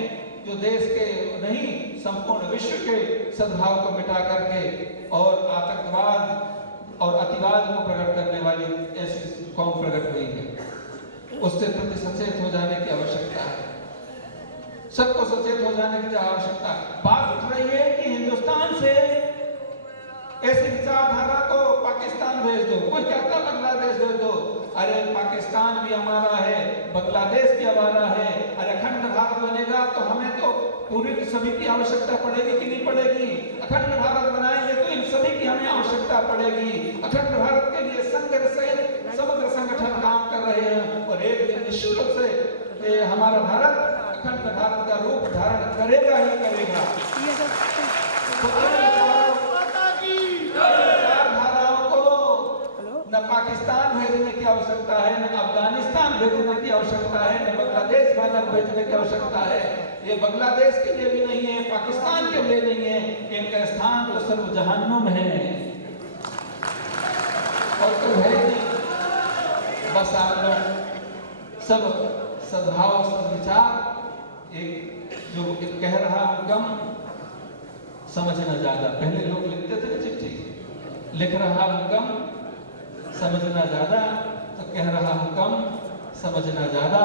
जो देश के नहीं संपूर्ण विश्व के सद्भाव को मिटा करके और आतंकवाद और अतिवाद को प्रकट करने वाली ऐसी कौम प्रकट हुई है। उससे प्रति सचेत हो जाने की आवश्यकता है, सबको सचेत हो जाने की आवश्यकता है। बात उठ रही है कि हिंदुस्तान से ऐसी विचारधारा को पाकिस्तान भेज दो, कोई कहता बांग्लादेश भेज दो। अरे पाकिस्तान भी हमारा है, बांग्लादेश भी हमारा है। अरे अखंड भारत बनेगा तो हमें तो पूरी सभी की आवश्यकता पड़ेगी कि नहीं पड़ेगी? अखंड भारत बनाएंगे तो इन सभी की हमें आवश्यकता पड़ेगी। अखंड भारत के लिए संघर्ष सहित समग्र संगठन काम कर रहे हैं और एक दिन निश्चित रूप से हमारा भारत अखंड भारत का रूप धारण करेगा ही करेगा। विचारधाराओं को न पाकिस्तान भेजने की आवश्यकता है, न अफगानिस्तान भेजने की आवश्यकता है, न बांग्लादेश भेजने की आवश्यकता है। ये बांग्लादेश के लिए भी नहीं है, पाकिस्तान के लिए नहीं है, इनका स्थान तो सर्व जहान्नुम है और तो है नहीं। बस आप लोग सब सद्भाव सद्विचार एक जो कह रहा हूं कम, समझना ज्यादा। पहले लोग लिखते थे ना चिट्ठी, लिख रहा हूं कम समझना ज्यादा, तो कह रहा हूं कम समझना ज्यादा।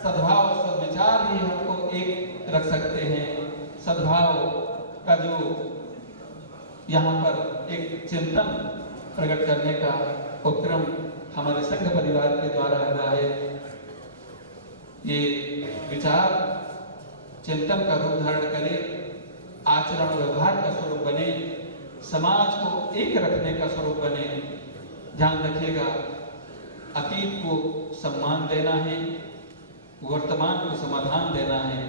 सद्भाव सद्विचार ही हमको एक रख सकते हैं। सद्भाव का जो यहाँ पर एक चिंतन प्रकट करने का उपक्रम हमारे संघ परिवार के द्वारा हुआ है। ये विचार चिंतन का रूप धारण करे, आचरण व्यवहार का स्वरूप बने, समाज को एक रखने का स्वरूप बने। ध्यान रखिएगा, अतीत को सम्मान देना है, वर्तमान को समाधान देना है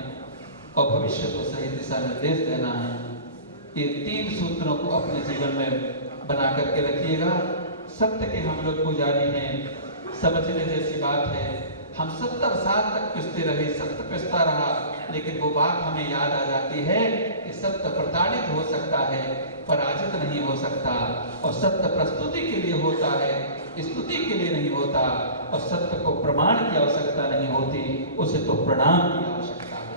और भविष्य को सही दिशा निर्देश देना है। ये 3 सूत्रों को अपने जीवन में बना करके रखिएगा। सत्य के हम लोग पुजारी हैं, समझने जैसी बात है। हम 70 साल तक पिसते रहे, सत्य पिसता रहा, लेकिन वो बात हमें याद आ जाती है कि सत्य प्रताड़ित हो सकता है, पराजित नहीं हो सकता। और सत्य प्रस्तुति के लिए होता है, स्तुति के लिए नहीं होता। और सत्य को प्रमाण की आवश्यकता नहीं होती, उसे तो प्रणाम की आवश्यकता है।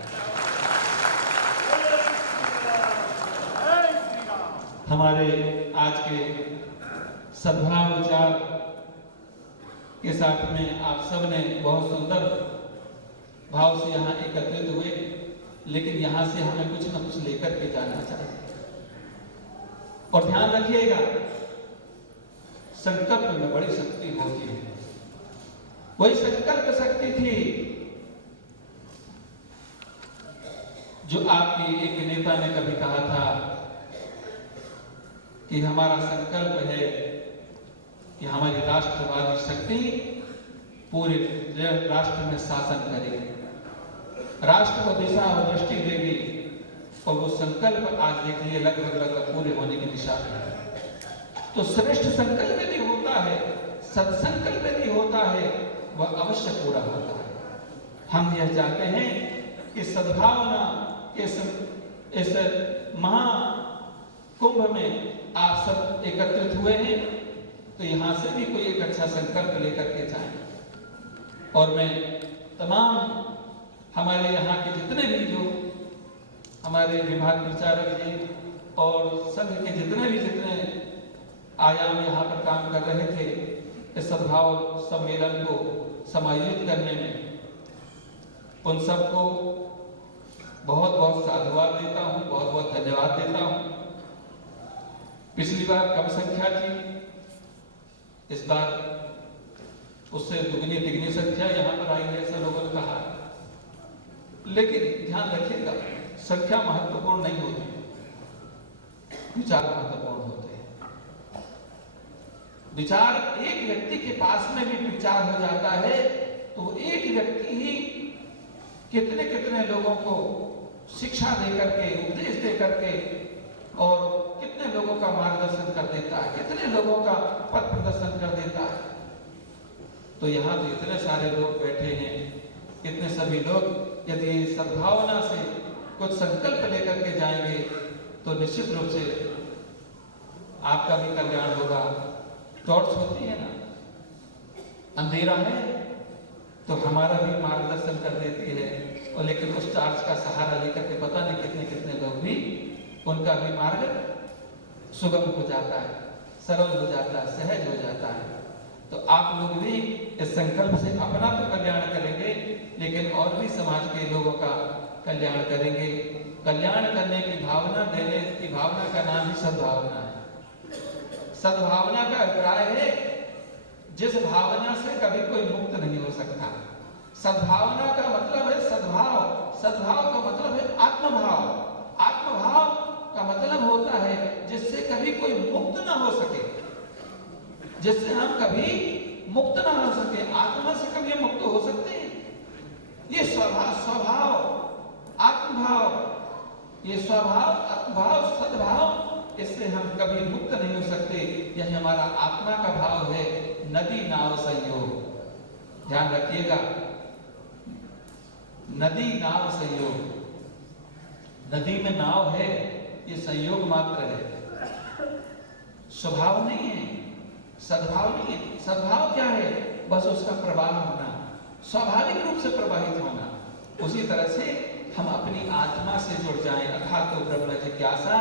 हमारे आज के सद्भाव विचार के साथ में आप सब ने बहुत सुंदर भाव से यहाँ एकत्रित हुए, लेकिन यहाँ से हमें कुछ न कुछ लेकर के जाना चाहिए। और ध्यान रखिएगा, संकल्प में बड़ी शक्ति होती है। वही संकल्प शक्ति थी जो आपकी एक नेता ने कभी कहा था कि हमारा संकल्प है कि हमारी राष्ट्रवादी शक्ति पूरे राष्ट्र में शासन करेगी, राष्ट्र को दिशा और दृष्टि देगी। और वो संकल्प आज देखिए लगभग पूरे होने की दिशा में। तो श्रेष्ठ संकल्प यदि होता है, सत्संकल्प यदि होता है, वह अवश्य पूरा होता है। हम यह चाहते हैं कि सद्भावना के इस महाकुंभ में आप सब एकत्रित हुए हैं, तो यहाँ से भी कोई एक अच्छा संकल्प लेकर के जाएं। और मैं तमाम हमारे यहाँ के जितने भी जो हमारे विभाग विचारक जी और संघ के जितने आयाम यहाँ पर काम कर रहे थे, इस सद्भाव सम्मेलन को समायोजित करने में, उन सबको बहुत बहुत साधुवाद देता हूँ, बहुत बहुत धन्यवाद देता हूँ। पिछली बार कम संख्या थी, इस बार उससे दुगनी तिगनी संख्या यहाँ पर आई है, ऐसा लोगों ने कहा। लेकिन ध्यान रखिएगा, संख्या महत्वपूर्ण नहीं होती, विचार महत्वपूर्ण होते हैं। विचार एक व्यक्ति के पास में भी विचार हो जाता है तो एक व्यक्ति ही कितने कितने लोगों को शिक्षा दे करके, उपदेश दे करके, और कितने लोगों का मार्गदर्शन कर देता है, कितने लोगों का पथ प्रदर्शन कर देता है। तो यहाँ तो इतने सारे लोग बैठे हैं, इतने सभी लोग यदि सद्भावना से कुछ संकल्प लेकर के जाएंगे तो निश्चित रूप से आपका भी कल्याण होगा। टॉर्च होती है ना, अंधेरा है तो हमारा भी मार्गदर्शन कर देती है, और लेकिन उस टॉर्च का सहारा लेकर के पता नहीं कितने कितने लोग भी, उनका भी मार्ग सुगम हो जाता है, सरल हो जाता है, सहज हो जाता है। तो आप लोग भी इस संकल्प से अपना तो कल्याण करेंगे, लेकिन और भी समाज के लोगों का कल्याण करेंगे। कल्याण करने की भावना, देने की भावना का नाम ही सद्भावना है। सद्भावना का अभिप्राय है जिस भावना से कभी कोई मुक्त नहीं हो सकता। सद्भावना का मतलब है सद्भाव, सद्भाव का मतलब है आत्मभाव, आत्मभाव का मतलब होता है जिससे कभी कोई मुक्त ना हो सके, जिससे हम कभी मुक्त ना हो सके। आत्मा से कभी मुक्त हो सकते हैं? ये स्वभाव, आत्मभाव, ये स्वभाव, आत्मभाव, सद्भाव, इससे हम कभी मुक्त नहीं हो सकते। यह हमारा आत्मा का भाव है। नदी नाव संयोग, ध्यान रखिएगा, नदी नाव संयोग। नदी में नाव है, ये संयोग मात्र है, स्वभाव नहीं है, सद्भाव नहीं है। सद्भाव क्या है? बस उसका प्रवाह होना, स्वाभाविक रूप से प्रवाहित होना। उसी तरह से हम अपनी आत्मा से जुड़ जाएं, अर्थात तो ब्रह्म जिज्ञासा,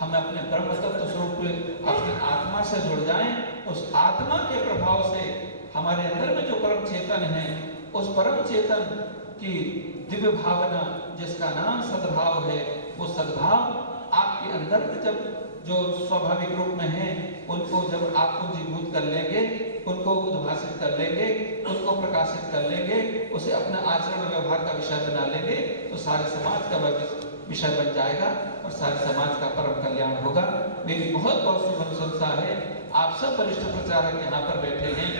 हम अपने ब्रह्म तत्व स्वरूप अपनी आत्मा से जुड़ जाएं। उस आत्मा के प्रभाव से हमारे अंदर में जो परम चेतन है, उस परम चेतन की दिव्य भावना जिसका नाम सद्भाव है, वो सद्भाव आपके अंदर में जब जो स्वाभाविक रूप में है, उनको जब आप पुंजीभूत कर लेंगे, उनको उद्भाषित कर लेंगे, उनको प्रकाशित कर लेंगे, उसे अपना आचरण व्यवहार का विषय बना लेंगे, तो सारे समाज का विषय बन जाएगा और सारे समाज का परम कल्याण होगा। मेरी बहुत बहुत शुभ अनुशंसा है। आप सब वरिष्ठ प्रचारक यहाँ पर बैठे हैं,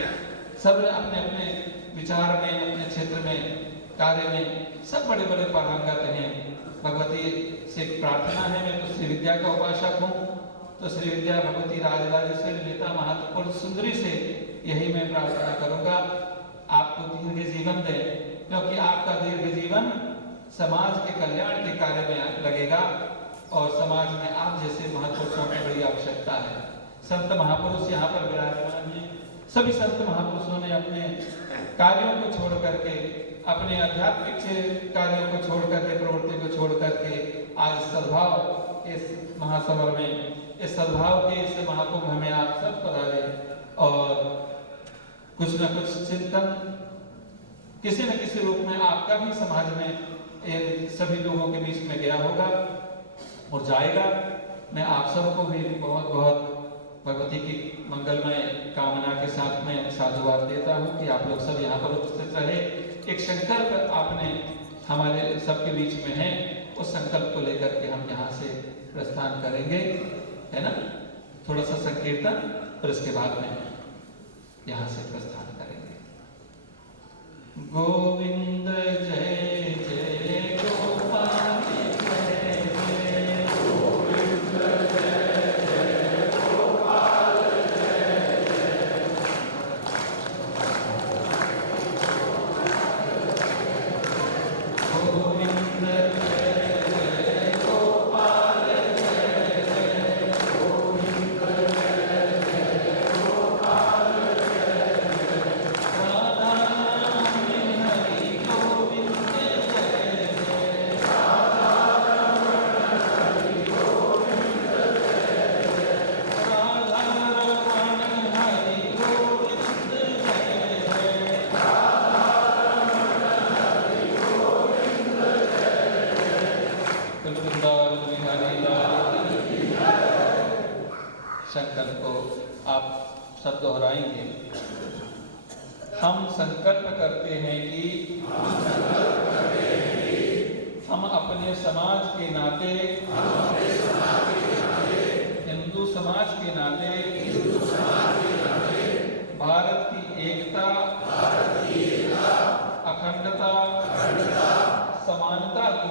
सब अपने अपने विचार में, अपने क्षेत्र में, कार्य में सब बड़े बड़े पारंगत हैं। भगवती से प्रार्थना है, मैं तो श्री विद्या का उपासक हूँ, तो श्री विद्या भगवती राजराजेश्वरी ललिता महत्वपूर्ण सुंदरी से यही मैं प्रार्थना करूंगा, आपको दीर्घ जीवन दें, क्योंकि आपका दीर्घ जीवन समाज के कल्याण के कार्य में लगेगा और समाज में आप जैसे महापुरुषों की बड़ी आवश्यकता है। संत महापुरुष यहाँ पर विराजमान हैं, सभी संत महापुरुषों ने अपने कार्यों को छोड़ करके, अपने आध्यात्मिक कार्यों को छोड़ करके, प्रवृत्ति को छोड़ करके आज सद्भाव इस महासमर में, इस सद्भाव के इस महाकुंभ में आप सब पधारे और कुछ न कुछ चिंतन किसी न किसी रूप में आपका भी समाज में सभी लोगों के बीच में गया होगा और जाएगा। मैं आप सबको भी बहुत बहुत भगवती की मंगलमय कामना के साथ में साधुवाद देता हूँ कि आप लोग सब यहाँ पर उपस्थित रहे। एक संकल्प आपने हमारे सबके बीच में है, उस संकल्प को लेकर के हम यहाँ से प्रस्थान करेंगे, है ना? थोड़ा सा संकीर्तन और इसके बाद में यहाँ से प्रस्थान करेंगे। गोविंद जय जय गोपाल जय जय, गोविंद जय जय गोपाल जय जय, गोविंद जय जय गोपाल जय जय, गोविंद जय जय गोपाल जय जय, राधा रमण हरि गोविंद जय जय, राधा रमण हरि गोविंद जय जय, राधा रमण हरि गोविंद जय जय, राधा रमण हरि गोविंद जय जय, वृंदावन बिहारी लाल की जय। संकल्प को आप सब दोहराएंगे। हम संकल्प करते हैं कि हम अपने समाज के नाते, हिंदू समाज के नाते, भारत की एकता, अखंडता, समानता को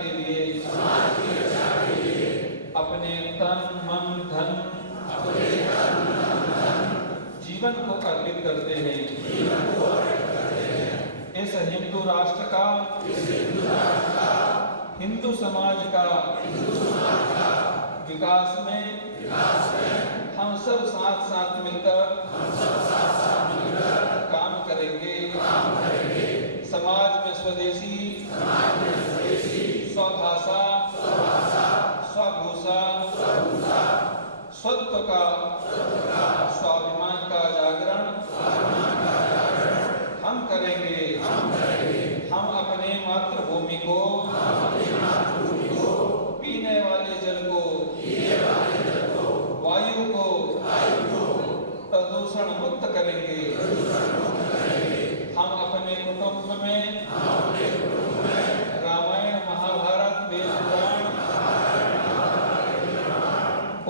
के लिए अपने तन मन धन जीवन को अर्पित करते हैं। इस हिंदू राष्ट्र का, हिंदू समाज का विकास में हम सब साथ साथ मिलकर काम करेंगे। समाज में स्वदेशी, स्वभाषा, स्वभूषा, स्वत्व का, स्वाभिमान का जागरण हम करेंगे। हम अपने मातृभूमि को, पीने वाले जल को, वायु को प्रदूषण मुक्त करेंगे। हम अपने कुटुंब में रामायण, महाभारत, वेद पुराण,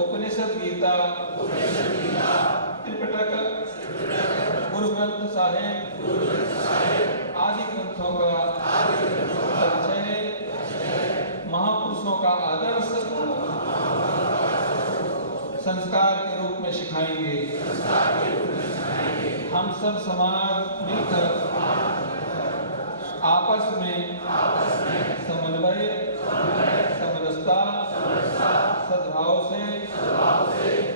उपनिषद, गीता, त्रिपिटक, गुरु ग्रंथ साहिब आदि ग्रंथों का परिचय, महापुरुषों का आदर्श संस्कार के रूप में सिखाएंगे। हम सब समाज मिलकर आपस में समन्वय, समरसता, सद्भाव से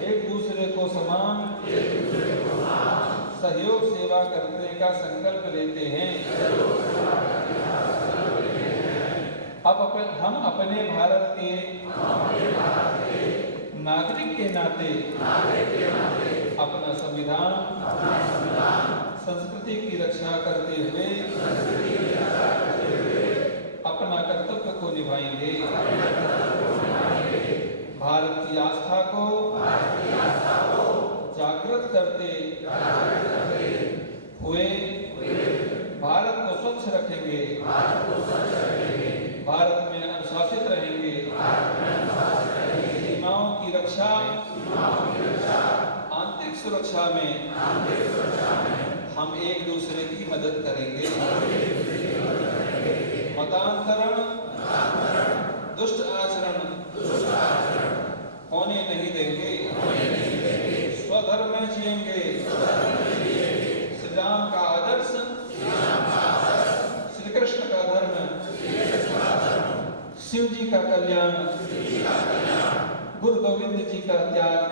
एक दूसरे को समान सहयोग सेवा करने का संकल्प लेते हैं। अब हम अपने भारत के नागरिक के नाते अपना संविधान, संस्कृति की रक्षा करते हुए अपना कर्तव्य को निभाएंगे। भारत की आस्था को जागृत करते हुए भारत को स्वच्छ रखेंगे। भारत में अनुशासित रहेंगे। सीमाओं की रक्षा, आंतरिक सुरक्षा में हम एक दूसरे की मदद करेंगे। मतांतरण, दुष्ट आचरण होने नहीं देंगे। स्वधर्म में जिएंगे। श्री राम का आदर्श, श्री कृष्ण का धर्म, शिव जी का कल्याण, गुरु गोविंद जी का त्याग,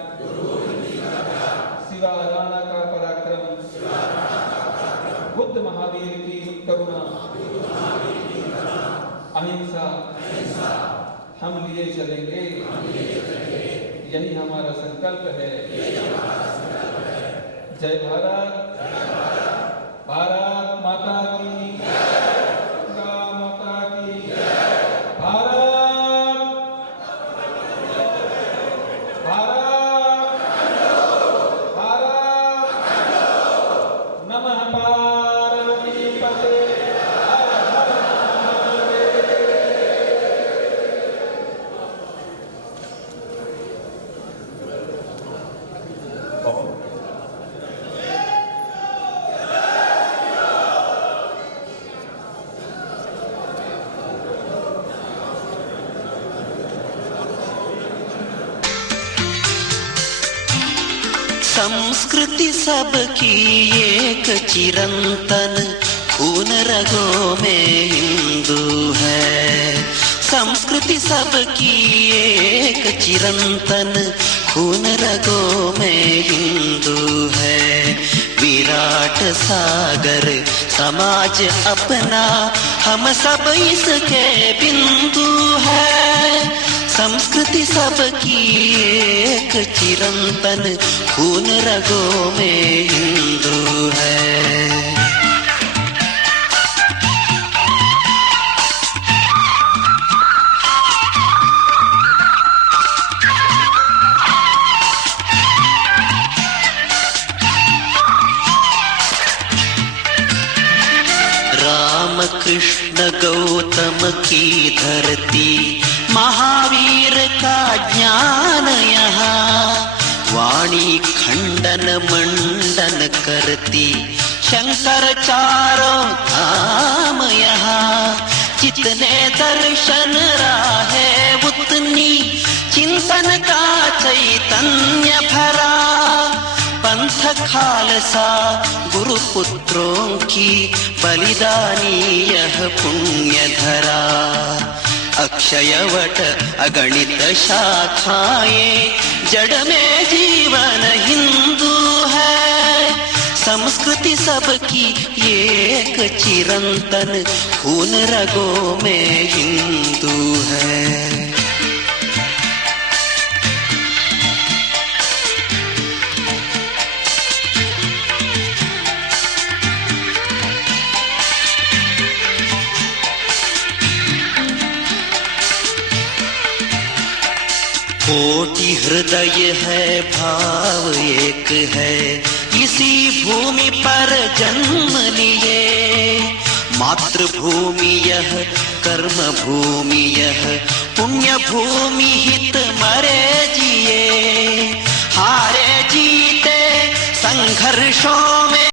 शिवा राणा का पराक्रम, बुद्ध महावीर की करुणा, अहिंसा हम लिए चलेंगे। यही हमारा संकल्प है। जय भारत। भारत माता की, गंगा माता की, भारत, नमः पार्वती पते। संस्कृति सबकी एक चिरंतन, खून रगों में हिंदू है। संस्कृति सबकी एक चिरंतन, खून रगों में हिंदू है। विराट सागर समाज अपना, हम सब इसके बिंदु है। संस्कृति सबकी एक चिरंतन, खून रगों में हिंदू है। राम कृष्ण गौतम की धरती, महावीर का ज्ञान यहाँ। वाणी खंडन मंडन करती, शंकर चारों धाम यहाँ। जितने दर्शन राहे उतनी चिंतन का चैतन्य भरा। पंथ खालसा गुरुपुत्रों की बलिदानी यह पुण्य धरा। अक्षयवट अगणित शाखाएं जड़ में जीवन हिंदू है। संस्कृति सबकी एक चिरंतन खून रगों में हिंदू है। कोटि हृदय है भाव एक है, इसी भूमि पर जन्म लिए। मातृभूमि यह कर्म भूमि यह पुण्य भूमि हित मरे जिए। हारे जीते संघर्षों में